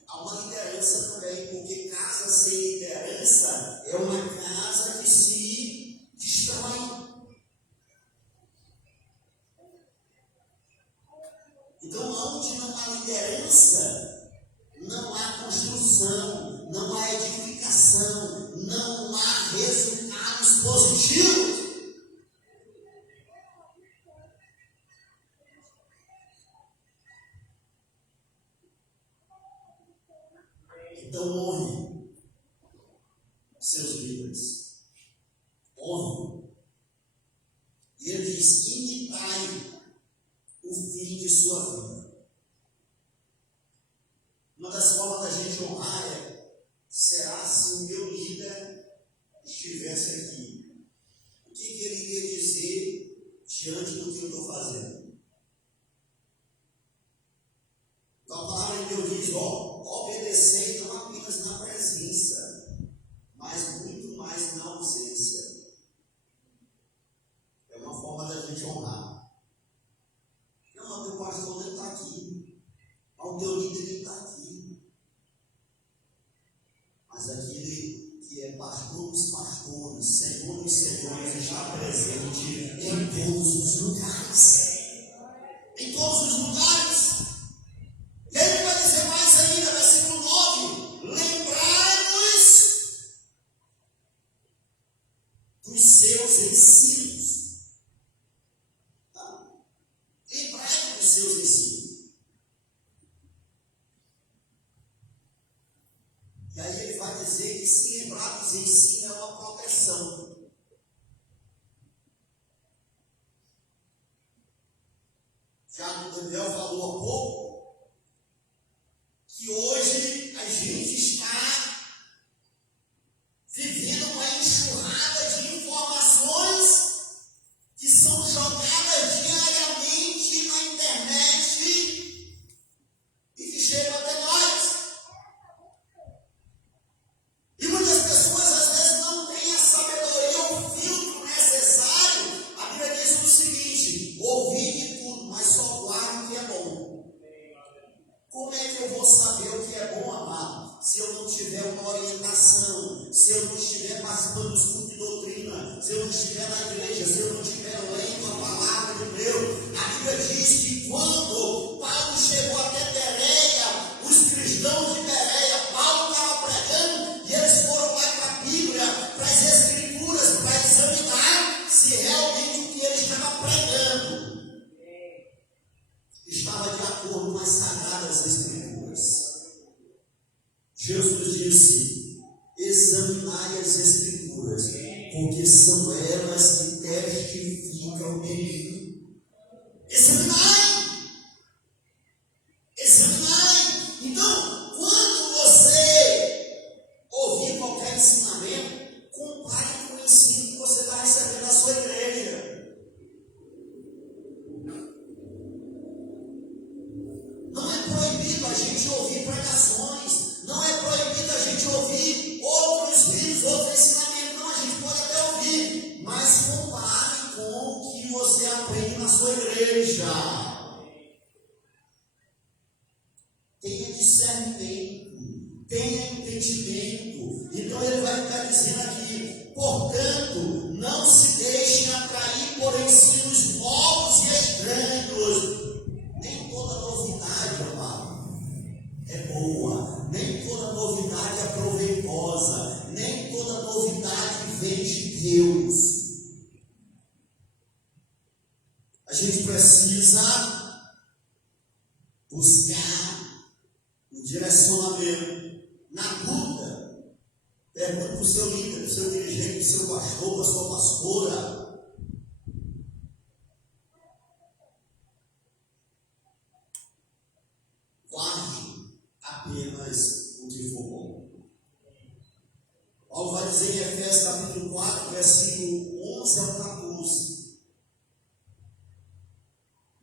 há uma liderança também, porque casa sem liderança é uma casa que se destrói. Então, onde não há liderança, não há construção, não há edificação, não há resultados positivos. Então, honre seus líderes. Honre. E ele diz: imitai o fim de sua vida. Uma das formas da gente honrar é Não, meu pastor nem está aqui. O teu líder nem está aqui. Mas aquele que é pastor dos pastores, Senhor dos senhores, está presente em todos os lugares. Em todos os lugares. E aí ele vai dizer mais ainda, versículo 9: lembrai-vos dos seus ensinos. Tá? Lembrai-vos dos seus ensinos. E aí ele vai dizer que se lembrar dos ensinos é uma proteção. Já o Daniel falou há pouco que hoje a gente está vivendo uma enxurrada de informações que são jogadas diariamente na internet e que chegam até nós. E muitas pessoas às vezes não têm a sabedoria, o filtro necessário. A Bíblia diz o seguinte: ouvi de tudo, mas só guarde o que é bom. Como é que eu vou saber o que é bom, amado? Se eu não tiver uma orientação, se eu não estiver participando dos cultos de doutrina, se eu não estiver na igreja, se eu não estiver lendo a palavra de Deus. A Bíblia diz que quando Paulo chegou até Bereia, os cristãos de Bereia, Paulo estava pregando e eles foram lá para a Bíblia, para as Escrituras, para examinar se realmente o que ele estava pregando estava de acordo com as sagradas Escrituras. Jesus disse: examinai as Escrituras, porque são elas que testificam de mim. Examinai! Examinai! Então, quando você ouvir qualquer ensinamento, compare com o ensino que você vai receber na sua igreja. Não é proibido a gente ouvir pregações, não é proibido a gente ouvir outros vídeos, outros ensinamentos. Não, a gente pode até ouvir, mas compare com o que você aprende na sua igreja. Tenha discernimento, tenha entendimento. Então ele vai ficar dizendo aqui: portanto, não se deixem atrair por ensinos novos e estranhos. Nem toda novidade, amado, é boa. Nem toda novidade é proveitosa. Nem toda novidade vem de Deus. A gente precisa buscar um direcionamento na luta. Pergunte para o seu líder, para o seu dirigente, para o seu pastor, para a sua pastora. Guarde apenas o que for bom. Paulo vai dizer em Efésios capítulo 4, versículo 11 ao 14,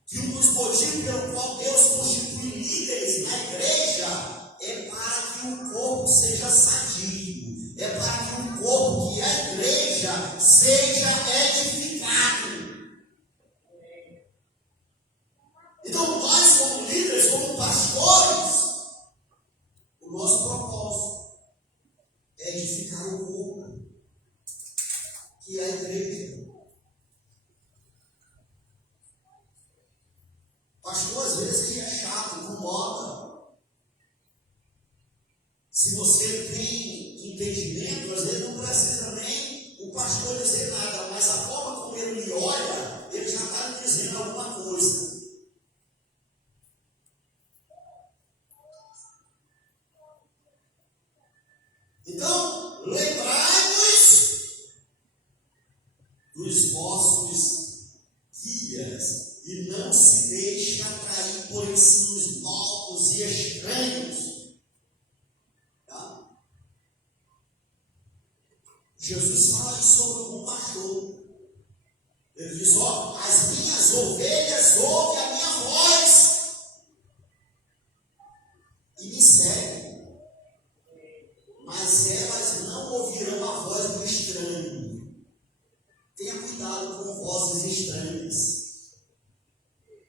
que um dos motivos pelo qual Deus constitui líderes na igreja é para que o corpo seja sadio, é para que o corpo, que é a igreja, seja edificado. Então nós, como líderes, como pastores, o nosso propósito é edificar o corpo, que é a igreja. Pastor, às vezes ele é chato, incomoda. Se você tem entendimento, às vezes não precisa nem o pastor dizer nada, mas a forma como ele lhe olha, ele já está lhe dizendo alguma coisa. Então, lembrai-vos dos vossos guias e não se deixe atrair por ensinos novos e estranhos. Tá? Jesus fala isso sobre o bom pastor. Ele diz: ó, as minhas ovelhas ouvem a minha voz e me seguem. Mas elas não ouvirão a voz do estranho. Tenha cuidado com vozes estranhas.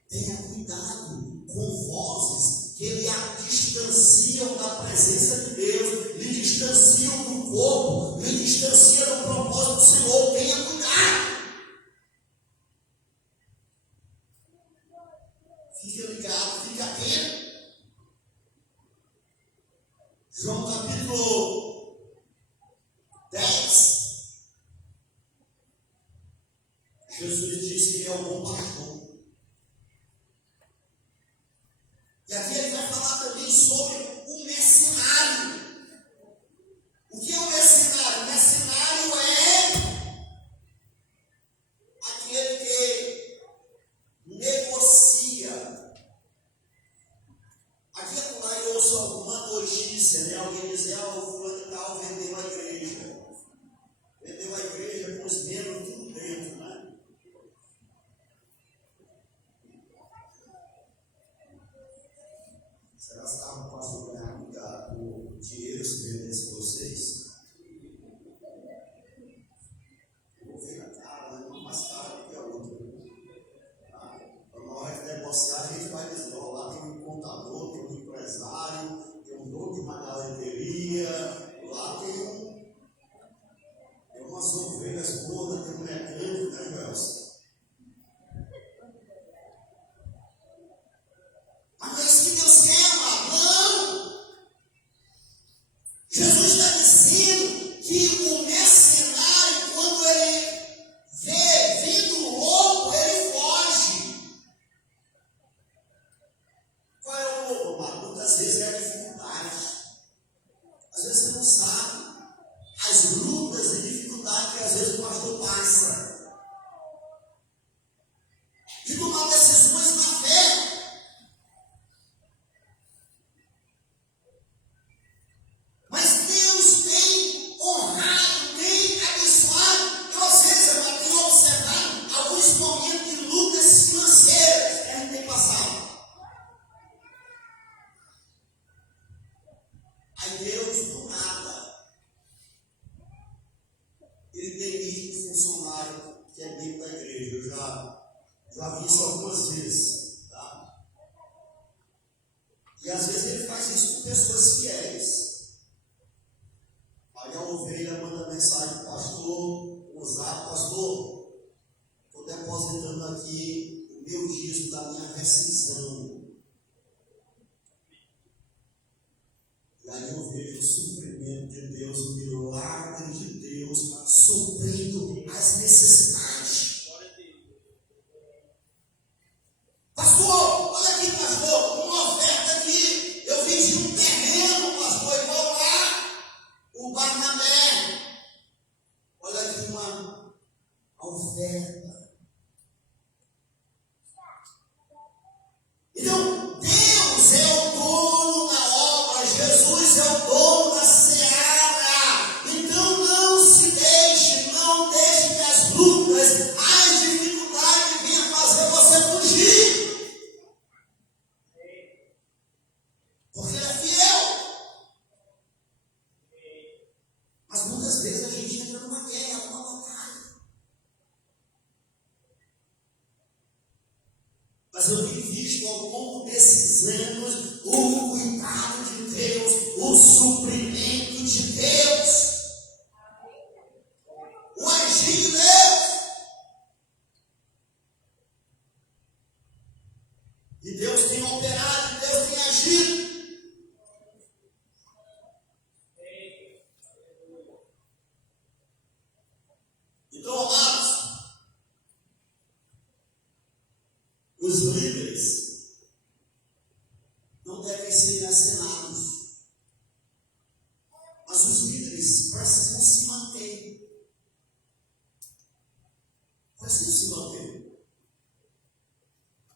Tenha cuidado. cuidado com vozes que lhe distanciam da presença de Deus, lhe distanciam do corpo, lhe distanciam do propósito do Senhor. Tenha cuidado. Fique ligado, fique atento. João capítulo 10. Jesus disse que ele é o bom pastor. E aqui ele vai falar também sobre o mercenário. O que é o mercenário? O mercenário é aquele que negocia. Aqui é lá eu ouço alguma notícia, né? Alguém diz, o fulano e tal vendeu a igreja. Vendeu a igreja com os membros tudo dentro, né? Será que estavam com pastor ganhar o dinheiro se vendesse vocês? Eu vou ver na cara, né? Uma mais cara do que a outra. Então, na hora de negociar, a gente vai dizer, lá tem um contador, tem um empresário, tem um dono de uma galeteria, lá tem umas ovelhas gordas, tem um mecânico, né, Gelson? Mas é isso que Deus quer, amado. Não! Jesus está dizendo que o mercenário, quando ele vê vindo o lobo, ele foge. Qual é o lobo, amado? Muitas vezes é a dificuldade. Às vezes você não sabe as lutas e dificuldades que às vezes o pastor passa. De tomar decisões na fé. Mas Deus tem honrado, tem abençoado. Eu, às vezes, eu tenho observado alguns momentos de lutas financeiras que a gente tem passado. Aí Deus, do nada, ele demite um funcionário que é dentro da igreja. Eu já vi isso algumas vezes. Tá? E às vezes ele faz isso com pessoas fiéis. Aí a ovelha manda mensagem para o pastor, usar, pastor, estou depositando aqui o meu dízimo da minha rescisão. E aí eu vejo o suprimento de Deus, o milagre de Deus, suprindo as necessidades. Pastor, olha aqui, pastor, uma oferta aqui, eu vendi um terreno, pastor, igual lá. O Barnabé, olha aqui uma oferta. Então, Deus é o dono da obra, Jesus é o dono da seara. Então, não deixe que as lutas, as dificuldades venham fazer você fugir. Porque Ele é fiel. Mas muitas vezes a gente entra numa guerra, numa batalha. Mas eu tenho visto ao longo desses anos o cuidado de Deus, o suprimento de Deus, o agir de Deus. E Deus tem operado, Deus tem agido. Então, amados, os líderes não devem ser mercenários, mas os líderes precisam se manter. Precisam se manter.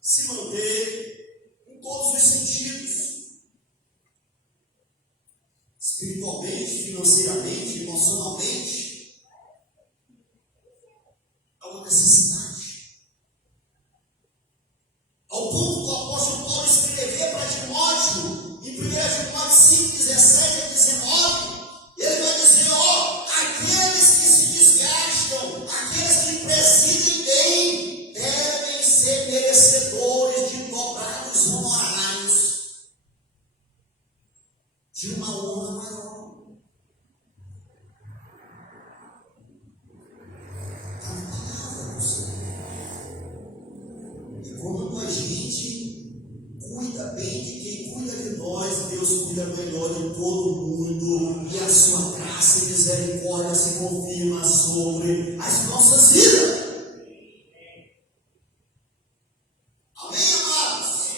Se manter em todos os sentidos. Espiritualmente, financeiramente, emocionalmente. É uma necessidade. Ao ponto do apóstolo Paulo escrever para Timóteo, em 1 Timóteo 5, 17 a 19, ele vai dizer, aqueles que se desgastam, aqueles que presidem bem, devem ser merecedores de dobrar de uma honra maior. Está na palavra do Senhor. E quando a gente cuida bem de quem cuida de nós, Deus cuida melhor de todo mundo, e a sua graça e misericórdia se confirma sobre as nossas vidas. Amém, amados?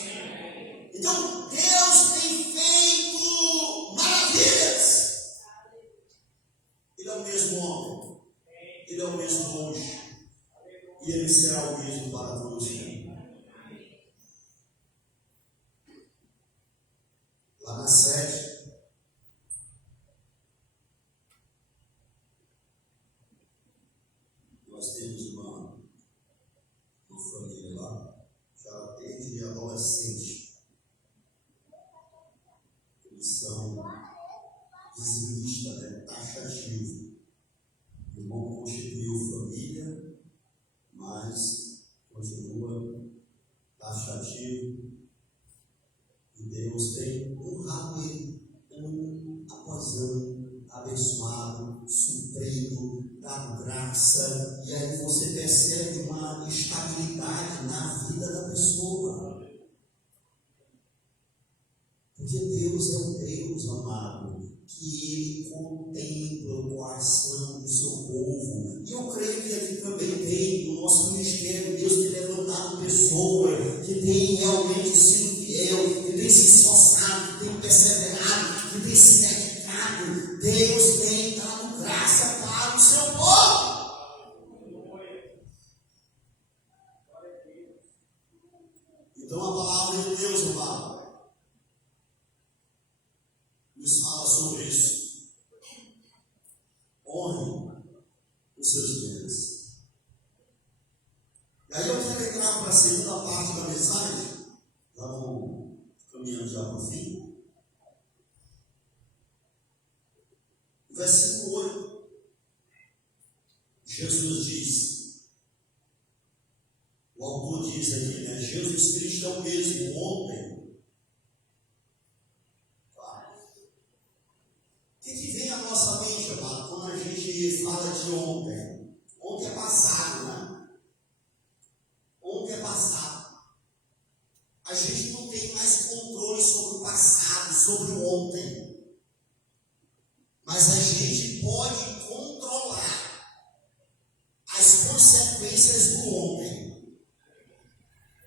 Então, Deus tem feito maravilhas. Ele é o mesmo homem, Ele é o mesmo hoje, e Ele será o mesmo para todos os tempos. Lá na sede, nós temos uma família lá, já desde adolescente. Eles são dizimistas, né? Taxativo. O irmão constituiu família, mas continua taxativo. E Deus tem honrado ele, ano após ano, abençoado, suprido, dado graça. E aí você percebe uma estabilidade na vida da pessoa. Porque Deus é um Deus, amado, que Ele contempla o coração do seu povo. E eu creio que aqui também tem, no nosso ministério, Deus tem levantado pessoas que têm realmente sido fiel, que têm se esforçado, que têm perseverado, que têm se dedicado. Deus tem dado graça para o seu povo. Então a palavra de Deus, amado, nos fala sobre isso. Honre os seus bens. E aí eu quero entrar para a segunda parte da mensagem. Vamos caminhando já para o fim. Versículo 8. Jesus diz, o autor diz aqui, né? Jesus Cristo é o mesmo ontem. O que vem à nossa mente, amado, quando a gente fala de ontem? Ontem é passado, né? Ontem é passado. A gente não tem mais controle sobre o passado, sobre o ontem. Mas a gente pode controlar as consequências do ontem.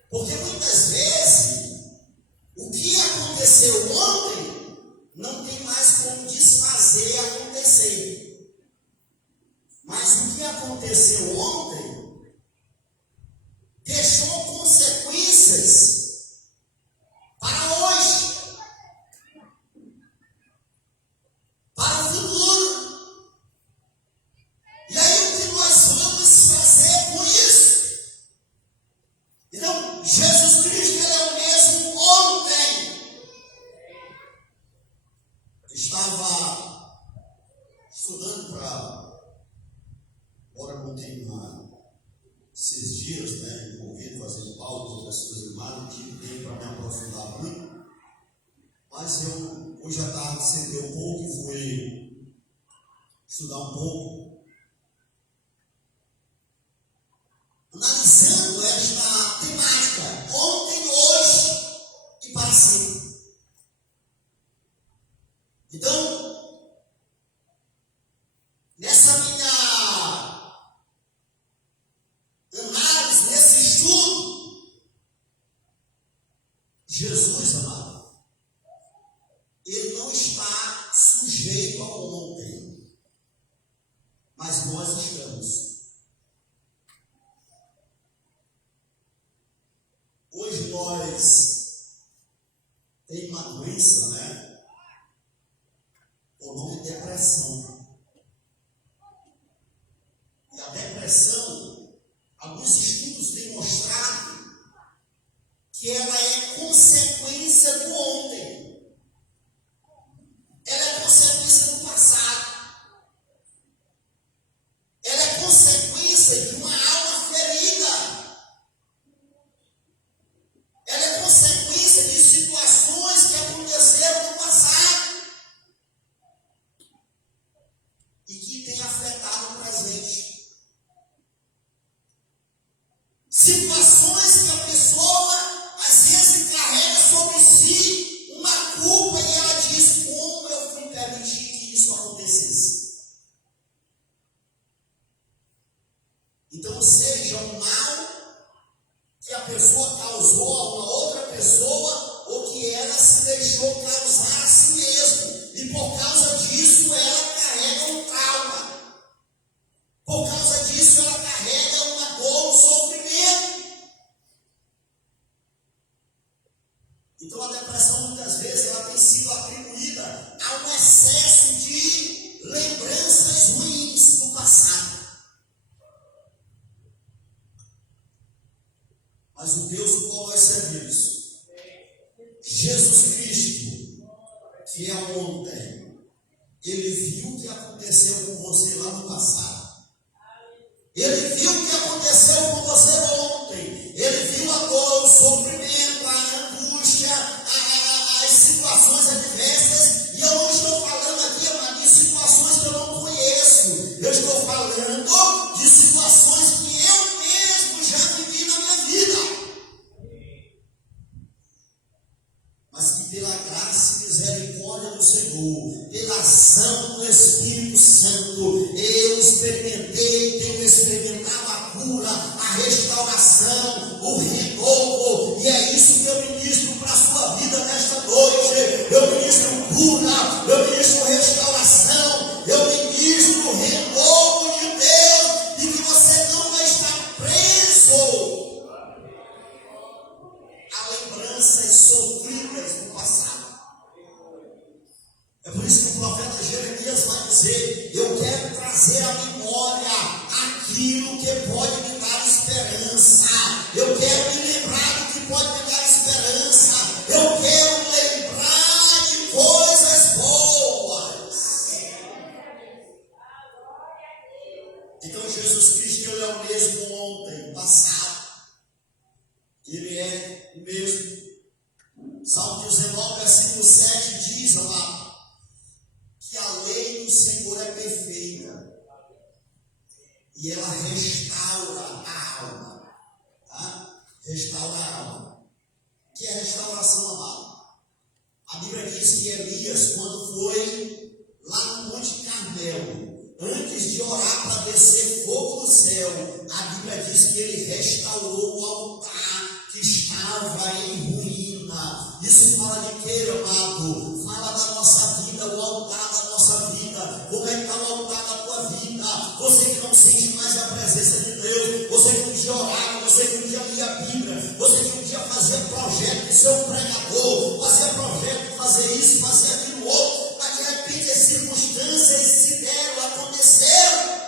Porque muitas vezes, o que aconteceu ontem não tem mais como desfazer acontecer. Mas o que aconteceu ontem deixou consequências para hoje, para o futuro. E aí o que nós vamos fazer com isso? Então, Jesus Cristo ele é o mesmo ontem. Estava estudando agora não tenho esses dias, né, envolvido, fazendo pauta, outras coisas mais, não tive tempo para me aprofundar muito, mas eu hoje à tarde sentei um pouco e fui estudar um pouco, analisando esta temática, ontem, hoje e para sempre. Então, nessa minha análise, nesse estudo, Jesus, amado, ele não está sujeito ao ontem, mas nós estamos. Hoje nós temos uma doença, né? O nome é depressão. E a depressão, alguns estudos têm mostrado que ela é consequência do ontem. Ela é consequência do passado. Ela é consequência de uma alma ferida. Ela é consequência de situações que aconteceram no passado. ela se deixou causar a si mesmo. E por causa disso ela carrega um trauma. Por causa disso ela carrega uma dor, um sofrimento. Então a depressão muitas vezes ela tem sido atribuída a um excesso de lembranças ruins do passado. Mas o Deus do qual nós servimos, Jesus Cristo, que é o ontem, Ele viu o que aconteceu com você lá no passado. Ele viu o que aconteceu com você ontem. Ele viu a dor, o sofrimento, a angústia, as situações adversas. E eu não estou falando aqui, amado, de situações que eu não conheço. Eu estou falando de situações que eu mesmo já vivi na minha vida. Mas que pela graça e misericórdia do Senhor, pela ação do Espírito Santo, eu experimentei, tenho experimentado a cura, a restauração, o renovo, e é isso que eu ministro para a sua vida nesta noite. Eu ministro cura, eu ministro restauração, eu ministro renovo de Deus, e que você não vai estar preso a lembranças sofridas do passado. É por isso que o profeta Jeremias vai dizer: eu quero trazer à memória aquilo que pode me dar esperança. Eu quero me lembrar do que pode me dar esperança. Eu quero lembrar de coisas boas. Então Jesus Cristo, Ele é o mesmo ontem, passado. Ele é o mesmo. Salmo 19, versículo 7 diz, amado, que a lei do Senhor é perfeita e ela restaura a alma. Tá? Restaura a alma. O que é restauração, amado? A Bíblia diz que Elias, quando foi lá no Monte Carmelo, antes de orar para descer fogo do céu, a Bíblia diz que ele restaurou o altar que estava em ruína. Isso fala de quê, amado? Fala da nossa vida, o altar da nossa vida. Como é que está o altar da tua vida? Você que não sente mais a presença de Deus, você que um dia orava, você que um dia lia a Bíblia, você que um dia fazia projeto de ser um pregador, fazia projeto de fazer isso, fazer aquilo outro, mas de repente as circunstâncias se deram, aconteceram,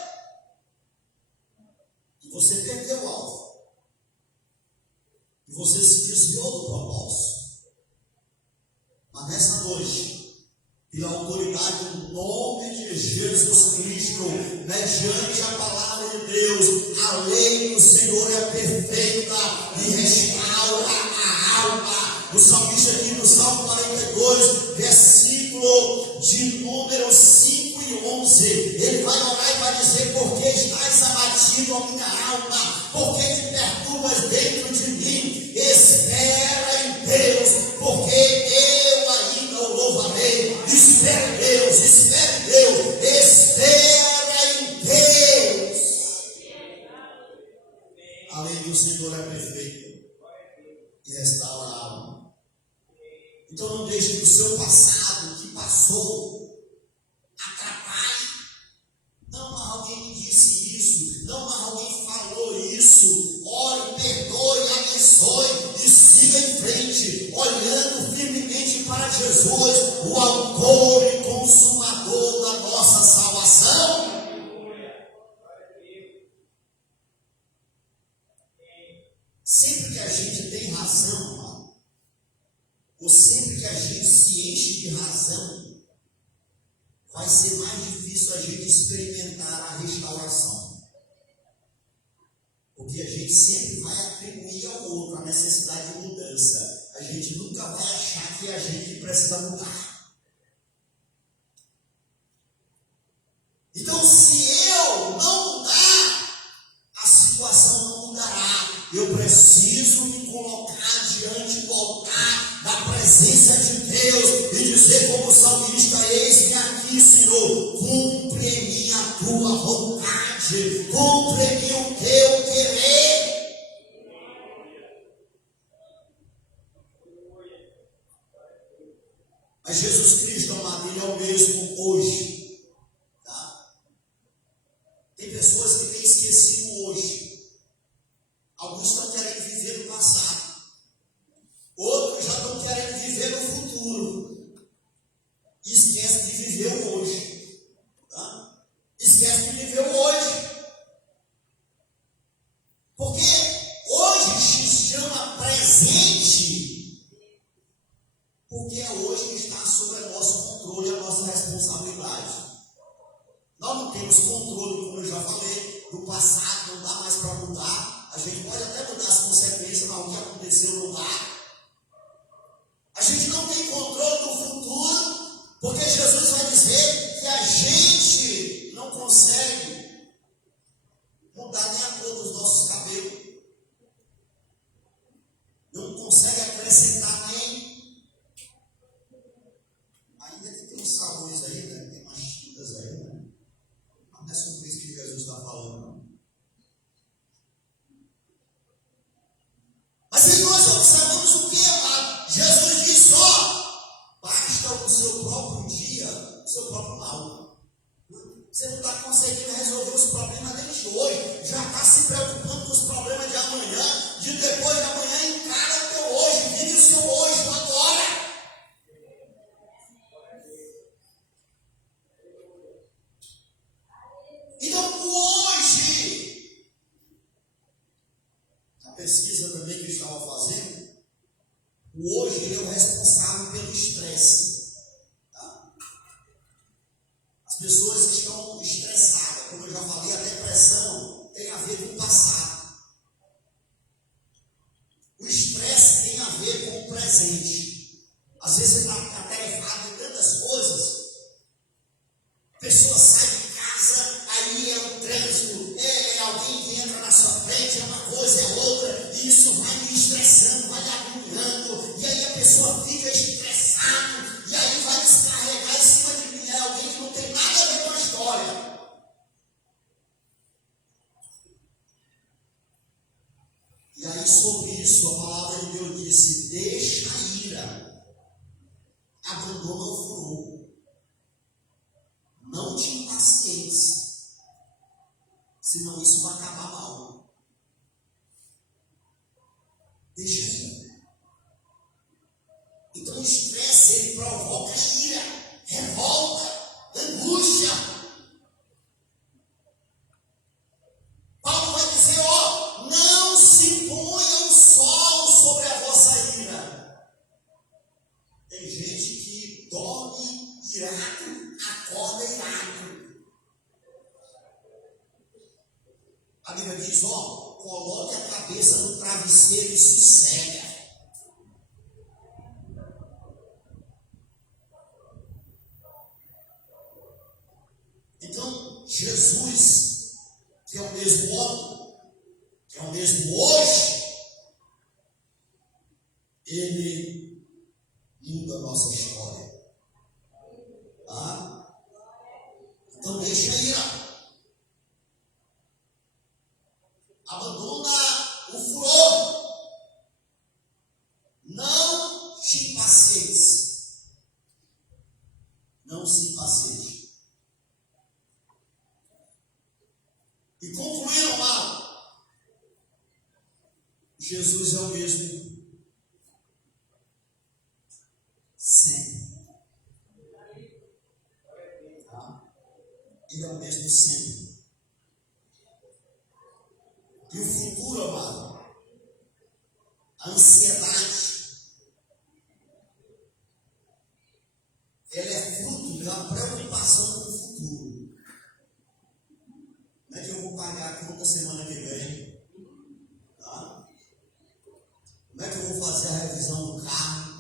e você perdeu o alvo. E você se desviou do propósito. Mas nessa noite, pela autoridade do nome de Jesus Cristo, mediante a palavra de Deus, a lei do Senhor é perfeita e restaura a alma. O salmista aqui no Salmo 42, versículo de número 5 e 11, ele vai orar e vai dizer: porque estás abatido, a minha alma, porque te perturbas dentro de mim. Espera em Deus, porque eu ainda o louvarei. Espera em Deus, espera em Deus, espera em Deus. A lei do Senhor é perfeita e restaura a alma. Então não deixe que o seu passado, que passou, atrapalhe. Não, mas alguém me disse isso. Não, mas alguém falou isso. Ore, perdoe, abençoe e siga em frente, olhando firmemente para Jesus, o autor e consumador da nossa salvação. Sempre que a gente tem razão, irmão, ou sempre que a gente se enche de razão, vai ser mais difícil a gente experimentar a restauração. Porque a gente sempre vai atribuir ao outro a necessidade de mudança. A gente nunca vai achar que a gente precisa mudar. Então, se eu não mudar, a situação não mudará. Eu preciso me colocar diante do altar da presença de Deus e dizer como o salmista: eis-me aqui, Senhor, cumpre em mim a tua vontade, cumpre em mim o teu querer. Mas Jesus Cristo, amado, Ele é o mesmo hoje. Tá? Tem pessoas que têm esquecido hoje. Alguns estão querendo viver no passado. Outros já estão querendo viver no futuro. E esquece de viver o hoje. Tá? Esquece de viver o hoje. Porque hoje se chama presente, porque é hoje que está sob o nosso controle e a nossa responsabilidade. Nós não temos controle, como eu já falei, do passado, não dá mais para mudar. A gente pode até mudar as consequências, mas o que aconteceu não dá. A gente não tem controle do futuro, porque Jesus vai dizer que a gente não consegue mudar nem a cor dos nossos cabelos. Não consegue acrescentar nem. Ainda que tem uns sabores aí, né? Tem umas tintas aí, né? Não é sobre isso que Jesus está falando, não. Mas se nós observamos o que, amado? Jesus diz só: basta o seu próprio dia, o seu próprio mal. Você não está conseguindo resolver os problemas desde hoje, já está se preocupando com os problemas de amanhã, de depois de amanhã. Encara o teu hoje, vive o seu hoje, o agora. Então, o hoje, a pesquisa também que eu estava fazendo, o hoje ele é o responsável pelo estresse. As pessoas estão estressadas, como eu já falei, a depressão tem a ver com o passado. O estresse tem a ver com o presente. Às vezes você está atarefado em tantas coisas. A pessoa sai de casa, aí é um trânsito, é alguém que entra na sua frente, é uma coisa, é outra, e isso vai lhe estressando, vai lhe agoniando, e aí a pessoa fica estressada, e aí vai descarregar em cima de mim, é alguém que não tem nada a ver com a história. E aí sobre isso a palavra de Deus disse: deixa a ira, abandona o furor, não te impacientes, senão isso vai acabar mal. Deixa a ira. Então o estresse ele provoca ira, revolta, angústia. Paulo vai dizer: ó, não se ponha o sol sobre a vossa ira. Tem gente que dorme irado, acorda irado. A Bíblia diz: ó, coloque a cabeça no travesseiro e sossega. Então, Jesus, que é o mesmo ontem, que é o mesmo hoje, Ele muda a nossa história. Tá? Então, deixa a ira. Abandona o furor. Não te impacientes. Não se impaciente. E concluindo, amado, Jesus é o mesmo sempre. Tá? Ele é o mesmo sempre. E o futuro, amado, a ansiedade, ela é fruto da preocupação com o futuro. Como é que eu vou pagar a conta semana que vem? Tá? Como é que eu vou fazer a revisão do carro?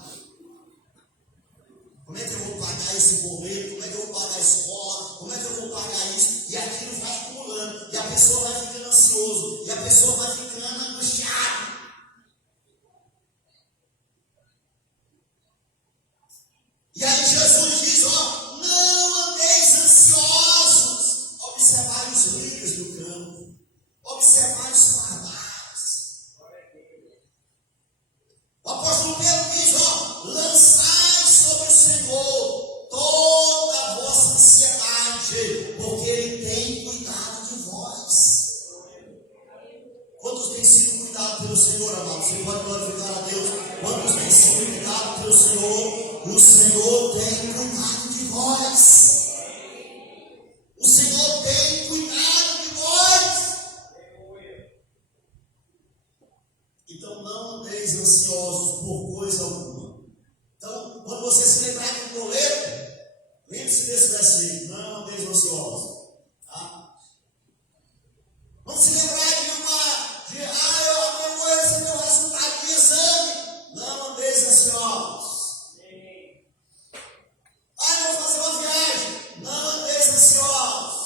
Como é que eu vou pagar esse boleto? Como é que eu vou pagar a escola? Como é que eu vou pagar isso? E aquilo vai acumulando. E a pessoa vai ficando ansioso. E a pessoa vai ficando angustiada. E aí Jesus diz: ó, não andeis ansiosos. Observar os lírios do campo. Observar os pardais. O apóstolo Pedro diz: ó, lançai sobre o Senhor o Senhor tem cuidado de vós. O Senhor tem cuidado de vós. Então não andeis ansiosos por coisa alguma. Então, quando você se lembrar do boleto, lembre-se desse versículo, não andeis ansiosos. Tá? Não se lembrar eu amanhã vou receber o resultado do exame. Não andeis ansiosos. Eu vou fazer uma viagem. Não andeis ansiosos.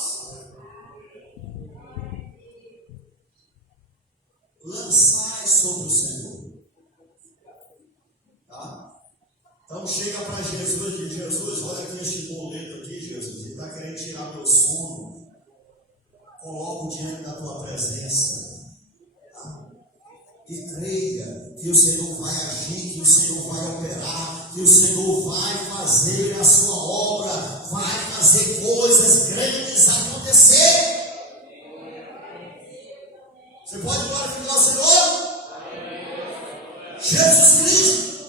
Lançai sobre o Senhor. Tá? Então chega para Jesus e diz: Jesus, olha aqui este boleto aqui, Jesus. Ele está querendo tirar meu sono. Coloco diante da tua presença. Tá? E creia que o Senhor vai agir, que o Senhor vai operar, que o Senhor vai fazer a sua obra, vai fazer coisas grandes acontecer. Você pode glorificar o Senhor? Jesus Cristo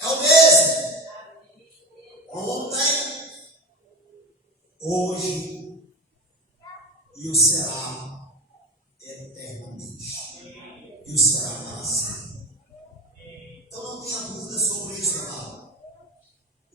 é o mesmo. Ontem, hoje e o será eternamente. E o será para sempre. Então não tenha dúvida sobre isso, amado.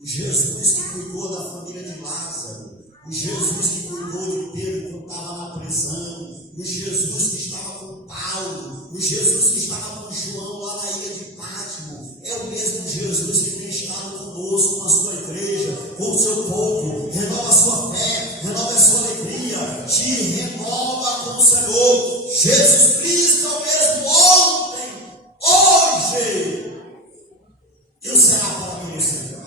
O Jesus que cuidou da família de Lázaro, o Jesus que cuidou de Pedro quando estava na prisão, o Jesus que estava com Paulo, o Jesus que estava com João lá na ilha de Pátimo, é o mesmo Jesus que tem estado conosco, com a sua igreja, com o seu povo. Renova a sua fé, renova a sua alegria, te renova com o Senhor. Jesus Cristo é o mesmo ontem, hoje e o será para todo sempre.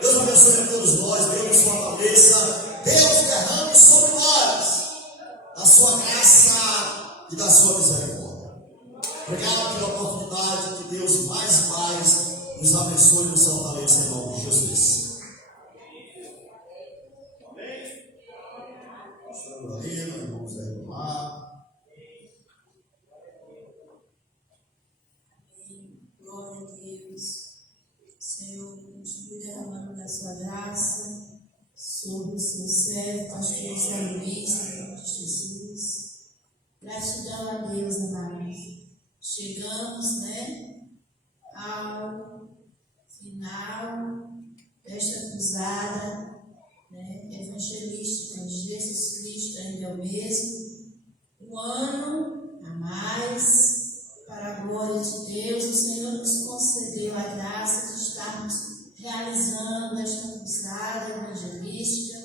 Deus abençoe a todos nós, Deus nos fortaleça, Deus derrame sobre nós da sua graça e da sua misericórdia. Obrigado pela oportunidade, que Deus mais e mais nos abençoe e nos fortaleça em nome de Jesus. Amém? Pastor Lorena, irmão Zé do Mar. Glória a Deus. Senhor, continue derramando da sua graça sobre o seu servo, pastor Zé Luiz, em nome de Jesus. Gratidão a Deus, amados. Chegamos, ao final desta cruzada, evangelística de Jesus Cristo, ainda é o mesmo. Um ano a mais. Para a glória de Deus, o Senhor nos concedeu a graça de estarmos realizando esta cruzada evangelística,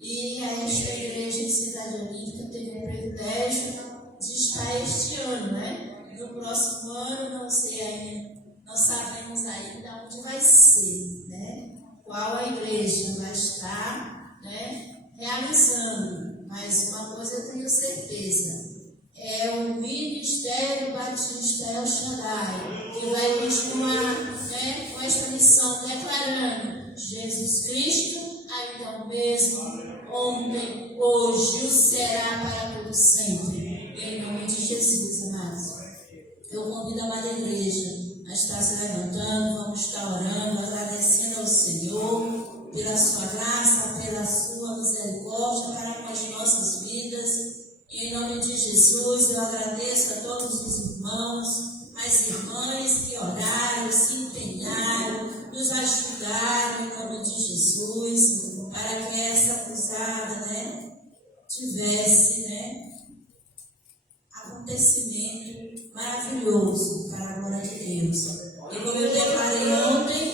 e a esta igreja em Cidade Olímpica teve o privilégio de estar este ano, No próximo ano, não sei ainda, não sabemos ainda onde vai ser, Qual a igreja vai estar, realizando, mas uma coisa eu tenho certeza. É o Ministério Batista El Shaddai, que vai continuar com esta missão, declarando: Jesus Cristo ainda é o mesmo, ontem, hoje, o será para todo sempre. Em nome de Jesus, amados. Eu convido a amada igreja a estar se levantando, vamos estar orando, agradecendo ao Senhor pela sua graça, pela sua misericórdia para com as nossas vidas. Em nome de Jesus, eu agradeço a todos os irmãos, as irmãs que oraram, se empenharam, nos ajudaram em nome de Jesus, para que essa cruzada, tivesse, acontecimento maravilhoso para a glória de Deus. E como eu declarei ontem,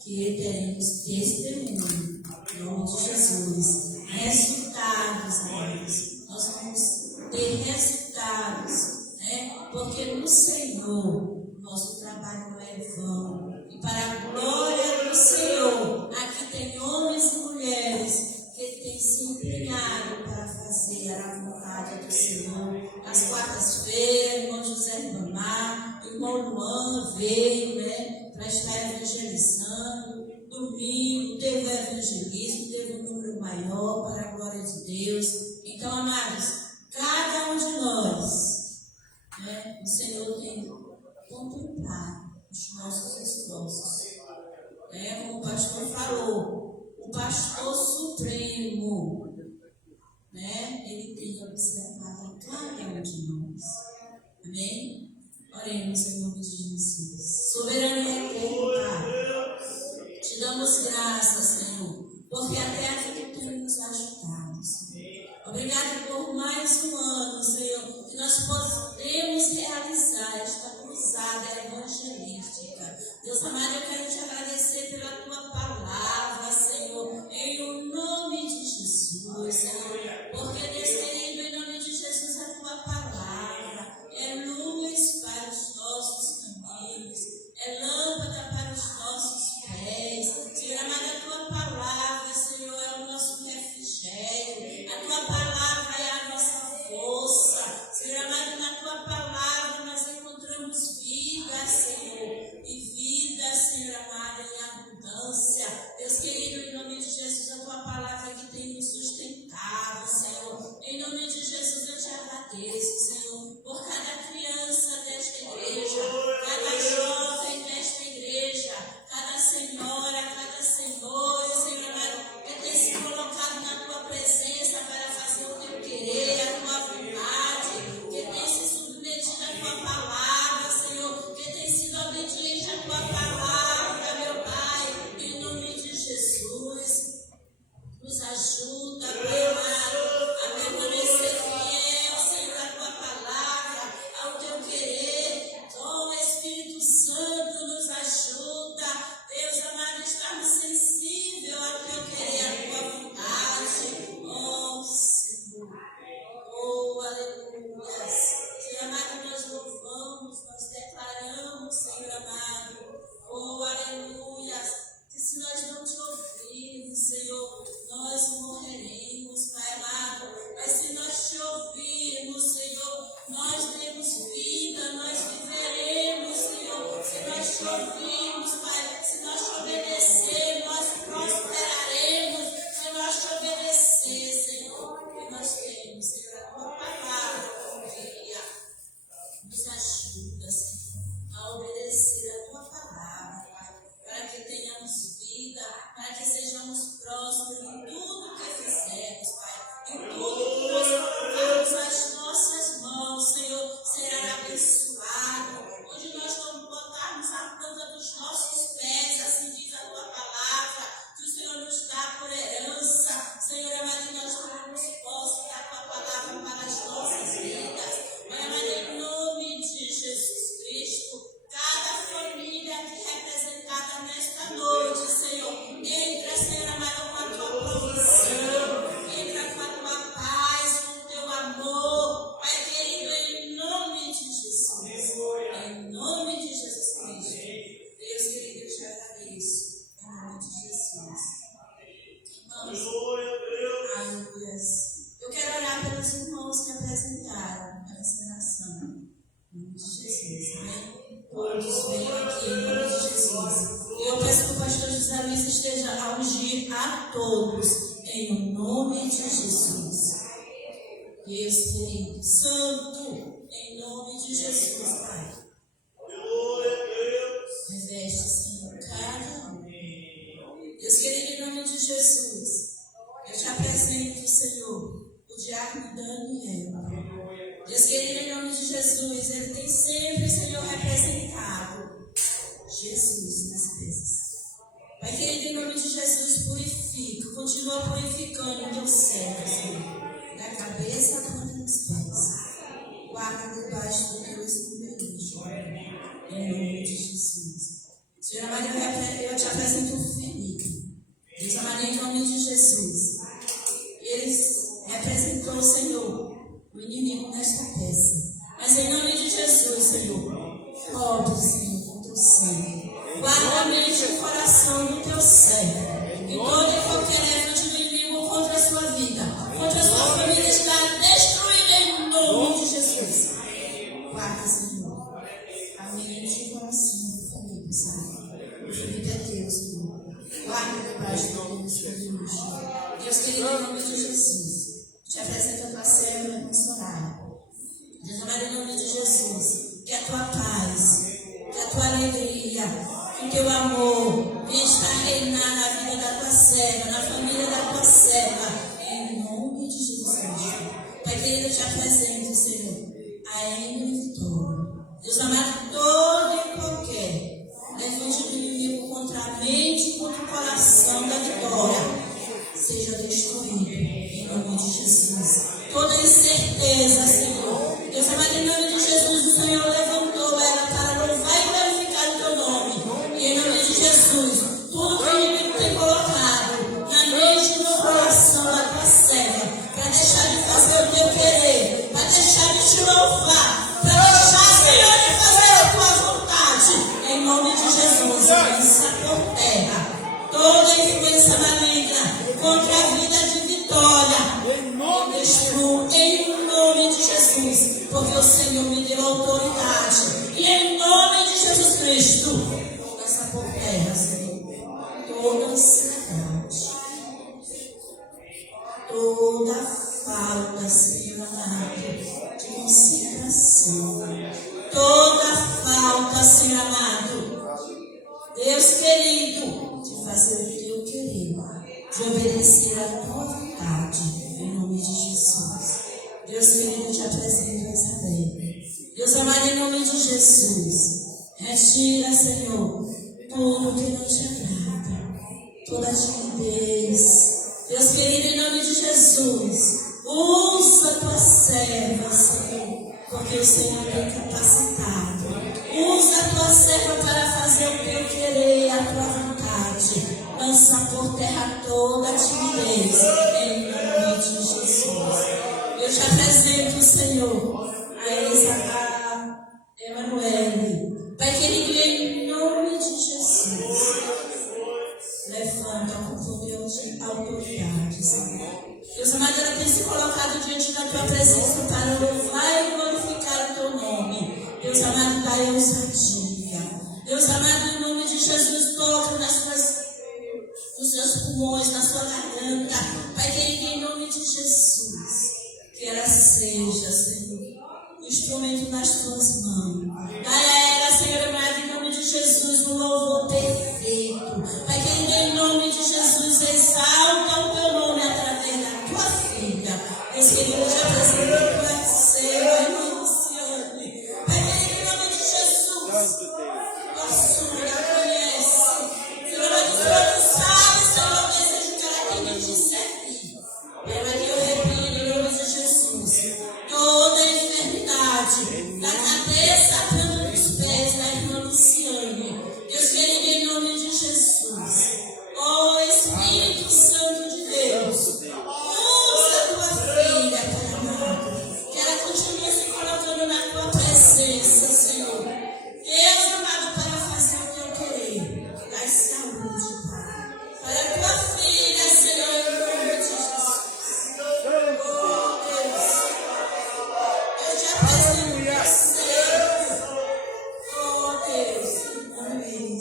que teremos testemunho em nome de Jesus, resultados, amados. Nós vamos ter resultados, porque no Senhor nosso trabalho não é vão. E para a glória do Senhor, aqui tem homens e mulheres que têm se empenhado para fazer a vontade do Senhor. Às quartas-feiras, o irmão José Ribamar, o irmão Luan veio, para estar evangelizando. Domingo teve o evangelismo, teve um número maior para a glória de Deus. Então, amados, cada um de nós, o Senhor tem contemplado os nossos esforços. Como o pastor falou, o pastor supremo, ele tem que observar cada um de nós. Amém? Oremos em nome de Jesus. Soberano e eterno Pai, te damos graças, Senhor, porque até aqui tu tem nos ajudado, Senhor. Obrigado por mais um ano, Senhor, que nós podemos realizar esta cruzada evangelística. Deus amado, eu quero te agradecer pela tua palavra, Senhor, em o nome de Jesus, Senhor, porque Deus querido, em nome de Jesus, a tua palavra é luz para os nossos caminhos, é lâmpada para os nossos pés. Senhor amado, a tua palavra, Senhor, é o nosso refrigério, a tua palavra é a nossa força. Senhor amado, na tua palavra nós encontramos vida, Senhor, e vida, Senhor amado, em abundância. Deus querido, em nome de Jesus, a tua palavra é que tem nos sustentado, Senhor. Em nome de Jesus eu te agradeço, Senhor, por cada criança desta igreja, cada jovem desta igreja, cada senhora, cada senhor, Senhor amado, que tem se colocado na tua presença para fazer o teu querer, a tua vontade, que tem se submetido à tua palavra, Senhor, que tem sido obediente à tua palavra, meu Pai, em nome de Jesus. Nos ajuda, Pai amado, a permanecer fiel, Senhor, à tua palavra, ao teu querer. Oh, Espírito Santo, nos ajuda, Deus amado, estarmos sensíveis ao teu querer, à tua vontade. Oh, Senhor. Oh, aleluia. Senhor amado, nós louvamos, nós declaramos, Senhor amado. Oh, aleluia. Que se nós não te ouvirmos, Senhor, nós morreremos, Pai amado. Mas se nós te ouvirmos, Senhor, nós temos vida, nós viveremos, Senhor. Se nós te ouvirmos, Pai, se nós te obedecer, nós prosperaremos. Se nós te obedecer, Senhor, que nós temos, Senhor, a tua palavra, dia. Nos ajuda, Senhor, a obedecer a tua palavra, Pai, para que tenhamos vida, para que sejamos prósperos em tudo que fizermos, Pai. Em tudo que nós colocarmos as nossas mãos, Senhor, será abençoado. Onde nós botarmos a planta dos nossos pés, assim diz a tua palavra, que o Senhor nos dá por herança. Senhor amado, nós tomamos posse da tua palavra para as nossas vidas. Pai amado, em nome de Jesus Cristo, cada família aqui representada nesta noite, Senhor, entra, Senhor amado, com a tua provisão, entra com a tua paz, com o teu amor, Pai querido, em nome de Jesus, em nome de Jesus Cristo. Deus querido, eu te agradeço, em nome de Jesus. Aleluia. Eu quero orar pelos irmãos que apresentaram a encenação. Em nome de Jesus, amém? Todos venham aqui em nome de Jesus. E eu peço que o pastor José Luiz esteja a ungir a todos em nome de Jesus. Deus querido, Santo, em nome de Jesus, Pai. Reveste, Senhor, cada um. Deus querido, em nome de Jesus, eu te apresento, Senhor, o diácono Daniel. Deus querido, em nome de Jesus, ele tem sempre, Senhor, representado Jesus nas vezes. Pai querido, em nome de Jesus, purifica, continua purificando o teu servo, Senhor, da cabeça à ponta dos pés. Guarda debaixo do teu esconderijo, em nome de Jesus. Senhor amado, eu te apresento o Felipe. Deus amado, em nome de Jesus. Eles representou, Senhor, o inimigo nesta peça. Mas em nome de Jesus, Senhor, cobre, Senhor, com teu sangue. Guarda a mente e o coração do teu servo. E toda e qualquer erro de inimigo contra a sua vida, contra a sua família, está destruída em nome de Jesus. Guarda, Senhor, a mente e o coração do Felipe, Senhor. O Felipe é teu, Senhor. Guarda debaixo do teu esconderijo. Deus querido, em nome de Jesus, te apresento a tua serva e Soraya. Deus amado, em nome de Jesus, que a tua paz, que a tua alegria, que o teu amor venha estar a reinar na vida da tua serva, na família da tua serva, em nome de Jesus Cristo. Pai querido, eu te apresento, Senhor, a Emily Vitória. Deus amado, todo e qualquer levante do inimigo contra a mente e contra o coração da Vitória seja destruído em nome de Jesus. Toda incerteza, Senhor, Deus amado, em nome de Jesus, o Senhor levantou ela para louvar e glorificar o teu nome. E em nome de Jesus, tudo que o inimigo tem colocado na mente e no coração da tua serva, para deixar de fazer o teu querer, para deixar de te louvar, para deixar, Senhor, de fazer a tua vontade, em nome de Jesus, lança por terra toda influência maligna contra a vida de Vitória. Eu destruo em nome de Jesus, porque o Senhor me deu autoridade. E em nome de Jesus Cristo, lança por terra, Senhor, toda ansiedade, toda falta, Senhor amado, de concentração, toda falta, Senhor amado, Deus querido, de fazer o teu querer, de obedecer a tua vontade, em nome de Jesus. Deus querido, te apresento a Isabel. Deus amado, em nome de Jesus, retira, Senhor, tudo que não te agrada, toda timidez. Deus querido, em nome de Jesus, usa a tua serva, Senhor, porque o Senhor tem capacitado. Usa a tua serva para fazer o teu querer, a tua vontade. Lança por terra toda a timidez, em nome de Jesus. Eu te apresento, Senhor, a Emanuele. Pai querido, em nome de Jesus, levanta com poder de autoridade, Senhor. Deus amado, ela tem se colocado diante da tua presença para louvar e glorificar o teu nome. Deus amado, dai ousadia. Deus amado, em nome de Jesus, toca nos seus pulmões, na sua garganta. Pai querido, em nome de Jesus, que ela seja, Senhor, o instrumento nas tuas mãos. Dai a ela, Senhor amado, em nome de Jesus, um louvor perfeito. Pai querido, em nome de Jesus, exalta o teu nome através da tua filha. Deus querido, eu te apresento a tua serva, irmã Luciane. Pai querido, em nome de Jesus, tua filha conhece. Senhor, o Senhor sabe, Senhor, o desejo que ela tem de te servir. Pai, que eu repreendo em nome de Jesus toda enfermidade, da cabeça à planta dos pés da irmã Luciane. Deus querido, em nome de Jesus. Oh, Espírito Santo de Deus, usa a tua filha, Pai amado, que ela continue se colocando na tua presença, Senhor. Deus amado, para fazer o teu querer. Dai saúde, Pai, para a tua filha, Senhor, em nome de Jesus. Oh, Deus, eu te apresento a Senhor. Oh, Deus, amém.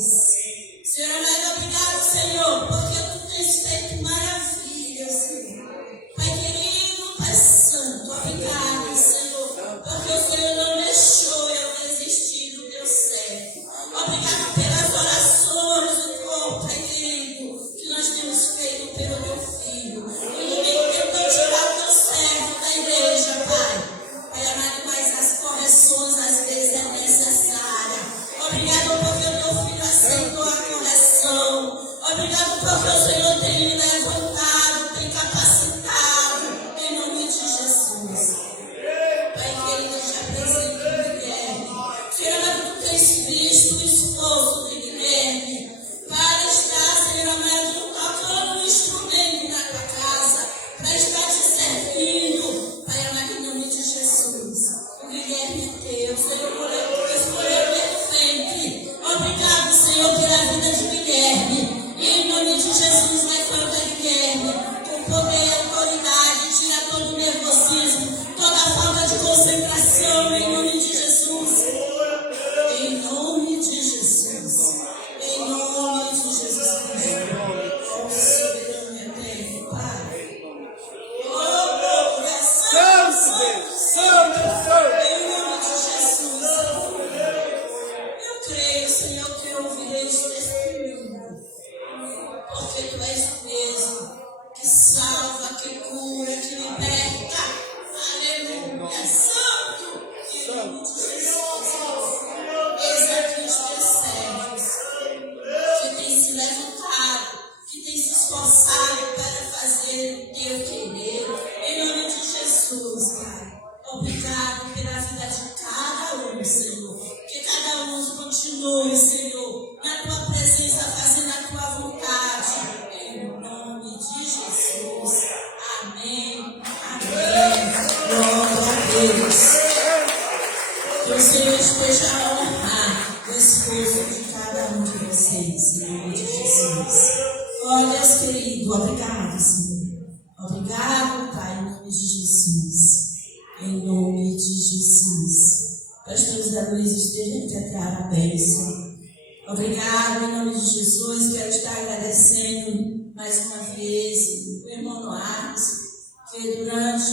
Senhor amado, obrigado, Senhor, porque tu tens feito maravilhas, Senhor. Pai querido, Pai santo, obrigado, Senhor, porque o Senhor não deixou eu desistir do teu servo. Obrigado pelas orações do corpo, Pai querido, que nós temos feito pelo teu filho. O inimigo tentou tirar o teu servo da igreja, Pai. Pai amado, mas as correções às vezes é necessária. Obrigado porque o teu filho aceitou a correção. Obrigado porque o Senhor tem me levantado, tem capacitado, em nome de Jesus. Pai querido, eu te apresento o Guilherme. Senhor amado, tu tens visto o esforço de Guilherme para estar, Senhor amado, tocando um instrumento na tua casa, para estar te servindo. Pai amado, em nome de Jesus. O Guilherme é teu, Senhor, tu escolheu perfeito. Obrigado, Senhor, pela vida de Guilherme. E em nome de Jesus, levanta esforçarem para fazer o teu querer. Em nome de Jesus, Pai. Obrigado pela vida de cada um, Senhor. Que cada um continue, Senhor, na tua presença, fazendo a tua vontade. Em nome de Jesus. Amém. Amém. Glória a Deus. Que o Senhor esteja a honrar o esforço de cada um de vocês, em nome de Jesus. Ó Deus querido, obrigado, Senhor. Obrigado, Pai, em nome de Jesus. Em nome de Jesus. Pastor José Luiz, esteja a entregar a bênção. Obrigado, em nome de Jesus. Quero estar agradecendo mais uma vez o irmão Noartes, que durante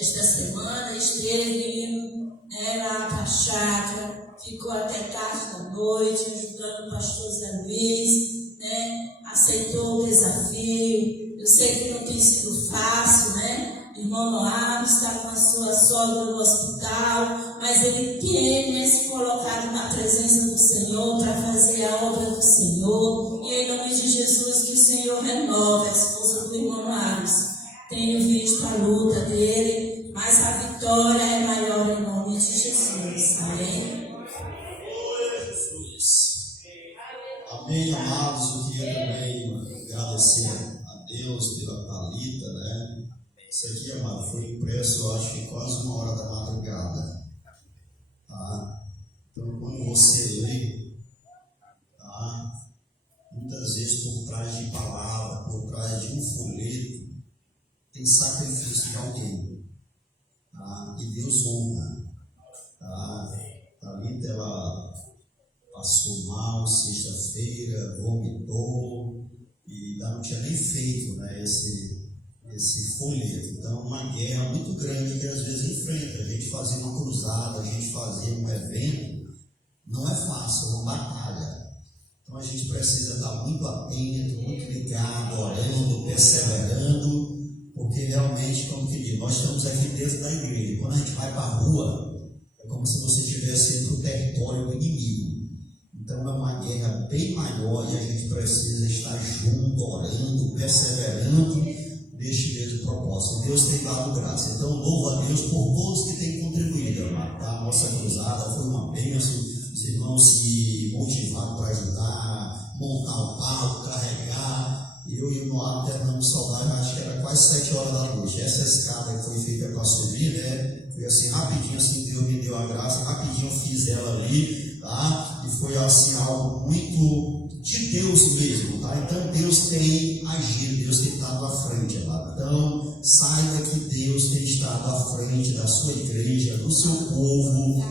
esta semana esteve indo lá para a chácara, ficou até tarde da noite, ajudando o pastor Zé Luiz, aceitou o desafio. Eu sei que não tem sido fácil, Irmão Noab está com a sua sogra no hospital, mas ele tem se colocado na presença do Senhor para fazer a obra do Senhor. E em nome de Jesus, que o Senhor renova a esposa do irmão Noab. Tenho visto a luta dele, mas a vitória é maior em nome de Jesus. Amém? Amém, amados. Eu queria também agradecer a Deus pela Thalita, Isso aqui, amado, foi impresso, eu acho que quase 1h da madrugada. Tá? Então, quando você lê, tá? Muitas vezes por trás de palavra, por trás de um folheto, tem sacrifício de alguém. Tá? E Deus honra. Tá? Thalita, ela passou mal sexta-feira, vomitou e não tinha nem feito esse folheto. Então, uma guerra muito grande que às vezes enfrenta. A gente fazer uma cruzada, a gente fazer um evento, não é fácil, é uma batalha. Então, a gente precisa estar muito atento, muito ligado, orando, perseverando, porque realmente, como que diz, nós estamos aqui dentro da igreja. Quando a gente vai para a rua, é como se você estivesse indo para o território do inimigo. Então, é uma guerra bem maior e a gente precisa estar junto, orando, perseverando neste mesmo propósito. Deus tem dado graça. Então, louvo a Deus por todos que têm contribuído, amado. Tá? A nossa cruzada foi uma bênção. Os irmãos se motivaram para ajudar, montar o palco, carregar. Eu e o Moab terminamos saudade, acho que era quase 7 horas da noite. Essa escada que foi feita para subir, foi assim, rapidinho, assim, Deus me deu a graça, rapidinho eu fiz ela ali, tá? E foi assim, algo muito de Deus mesmo, tá? Então Deus tem agido, Deus tem estado à frente, amado. Então saiba que Deus tem estado à frente da sua igreja, do seu povo,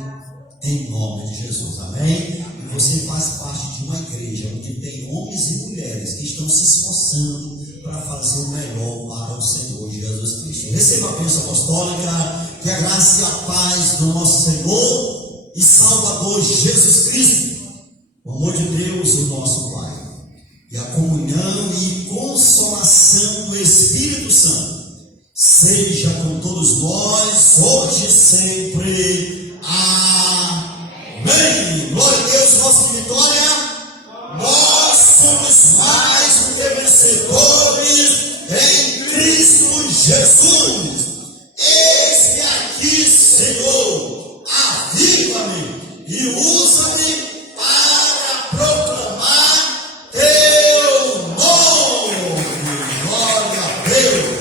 em nome de Jesus, amém? E você faz parte de uma igreja onde tem homens e mulheres que estão se esforçando para fazer o melhor para o Senhor Jesus Cristo. Receba a bênção apostólica, que a graça e a paz do nosso Senhor e Salvador Jesus Cristo, o amor de Deus, o nosso Pai, e a comunhão e consolação do Espírito Santo seja com todos nós, hoje e sempre. Amém. Glória a Deus, nossa vitória. Nós somos mais do que vencedores em Cristo Jesus. Eis-me aqui, Senhor, aviva-me e usa-me para proclamar teu nome. Glória a Deus.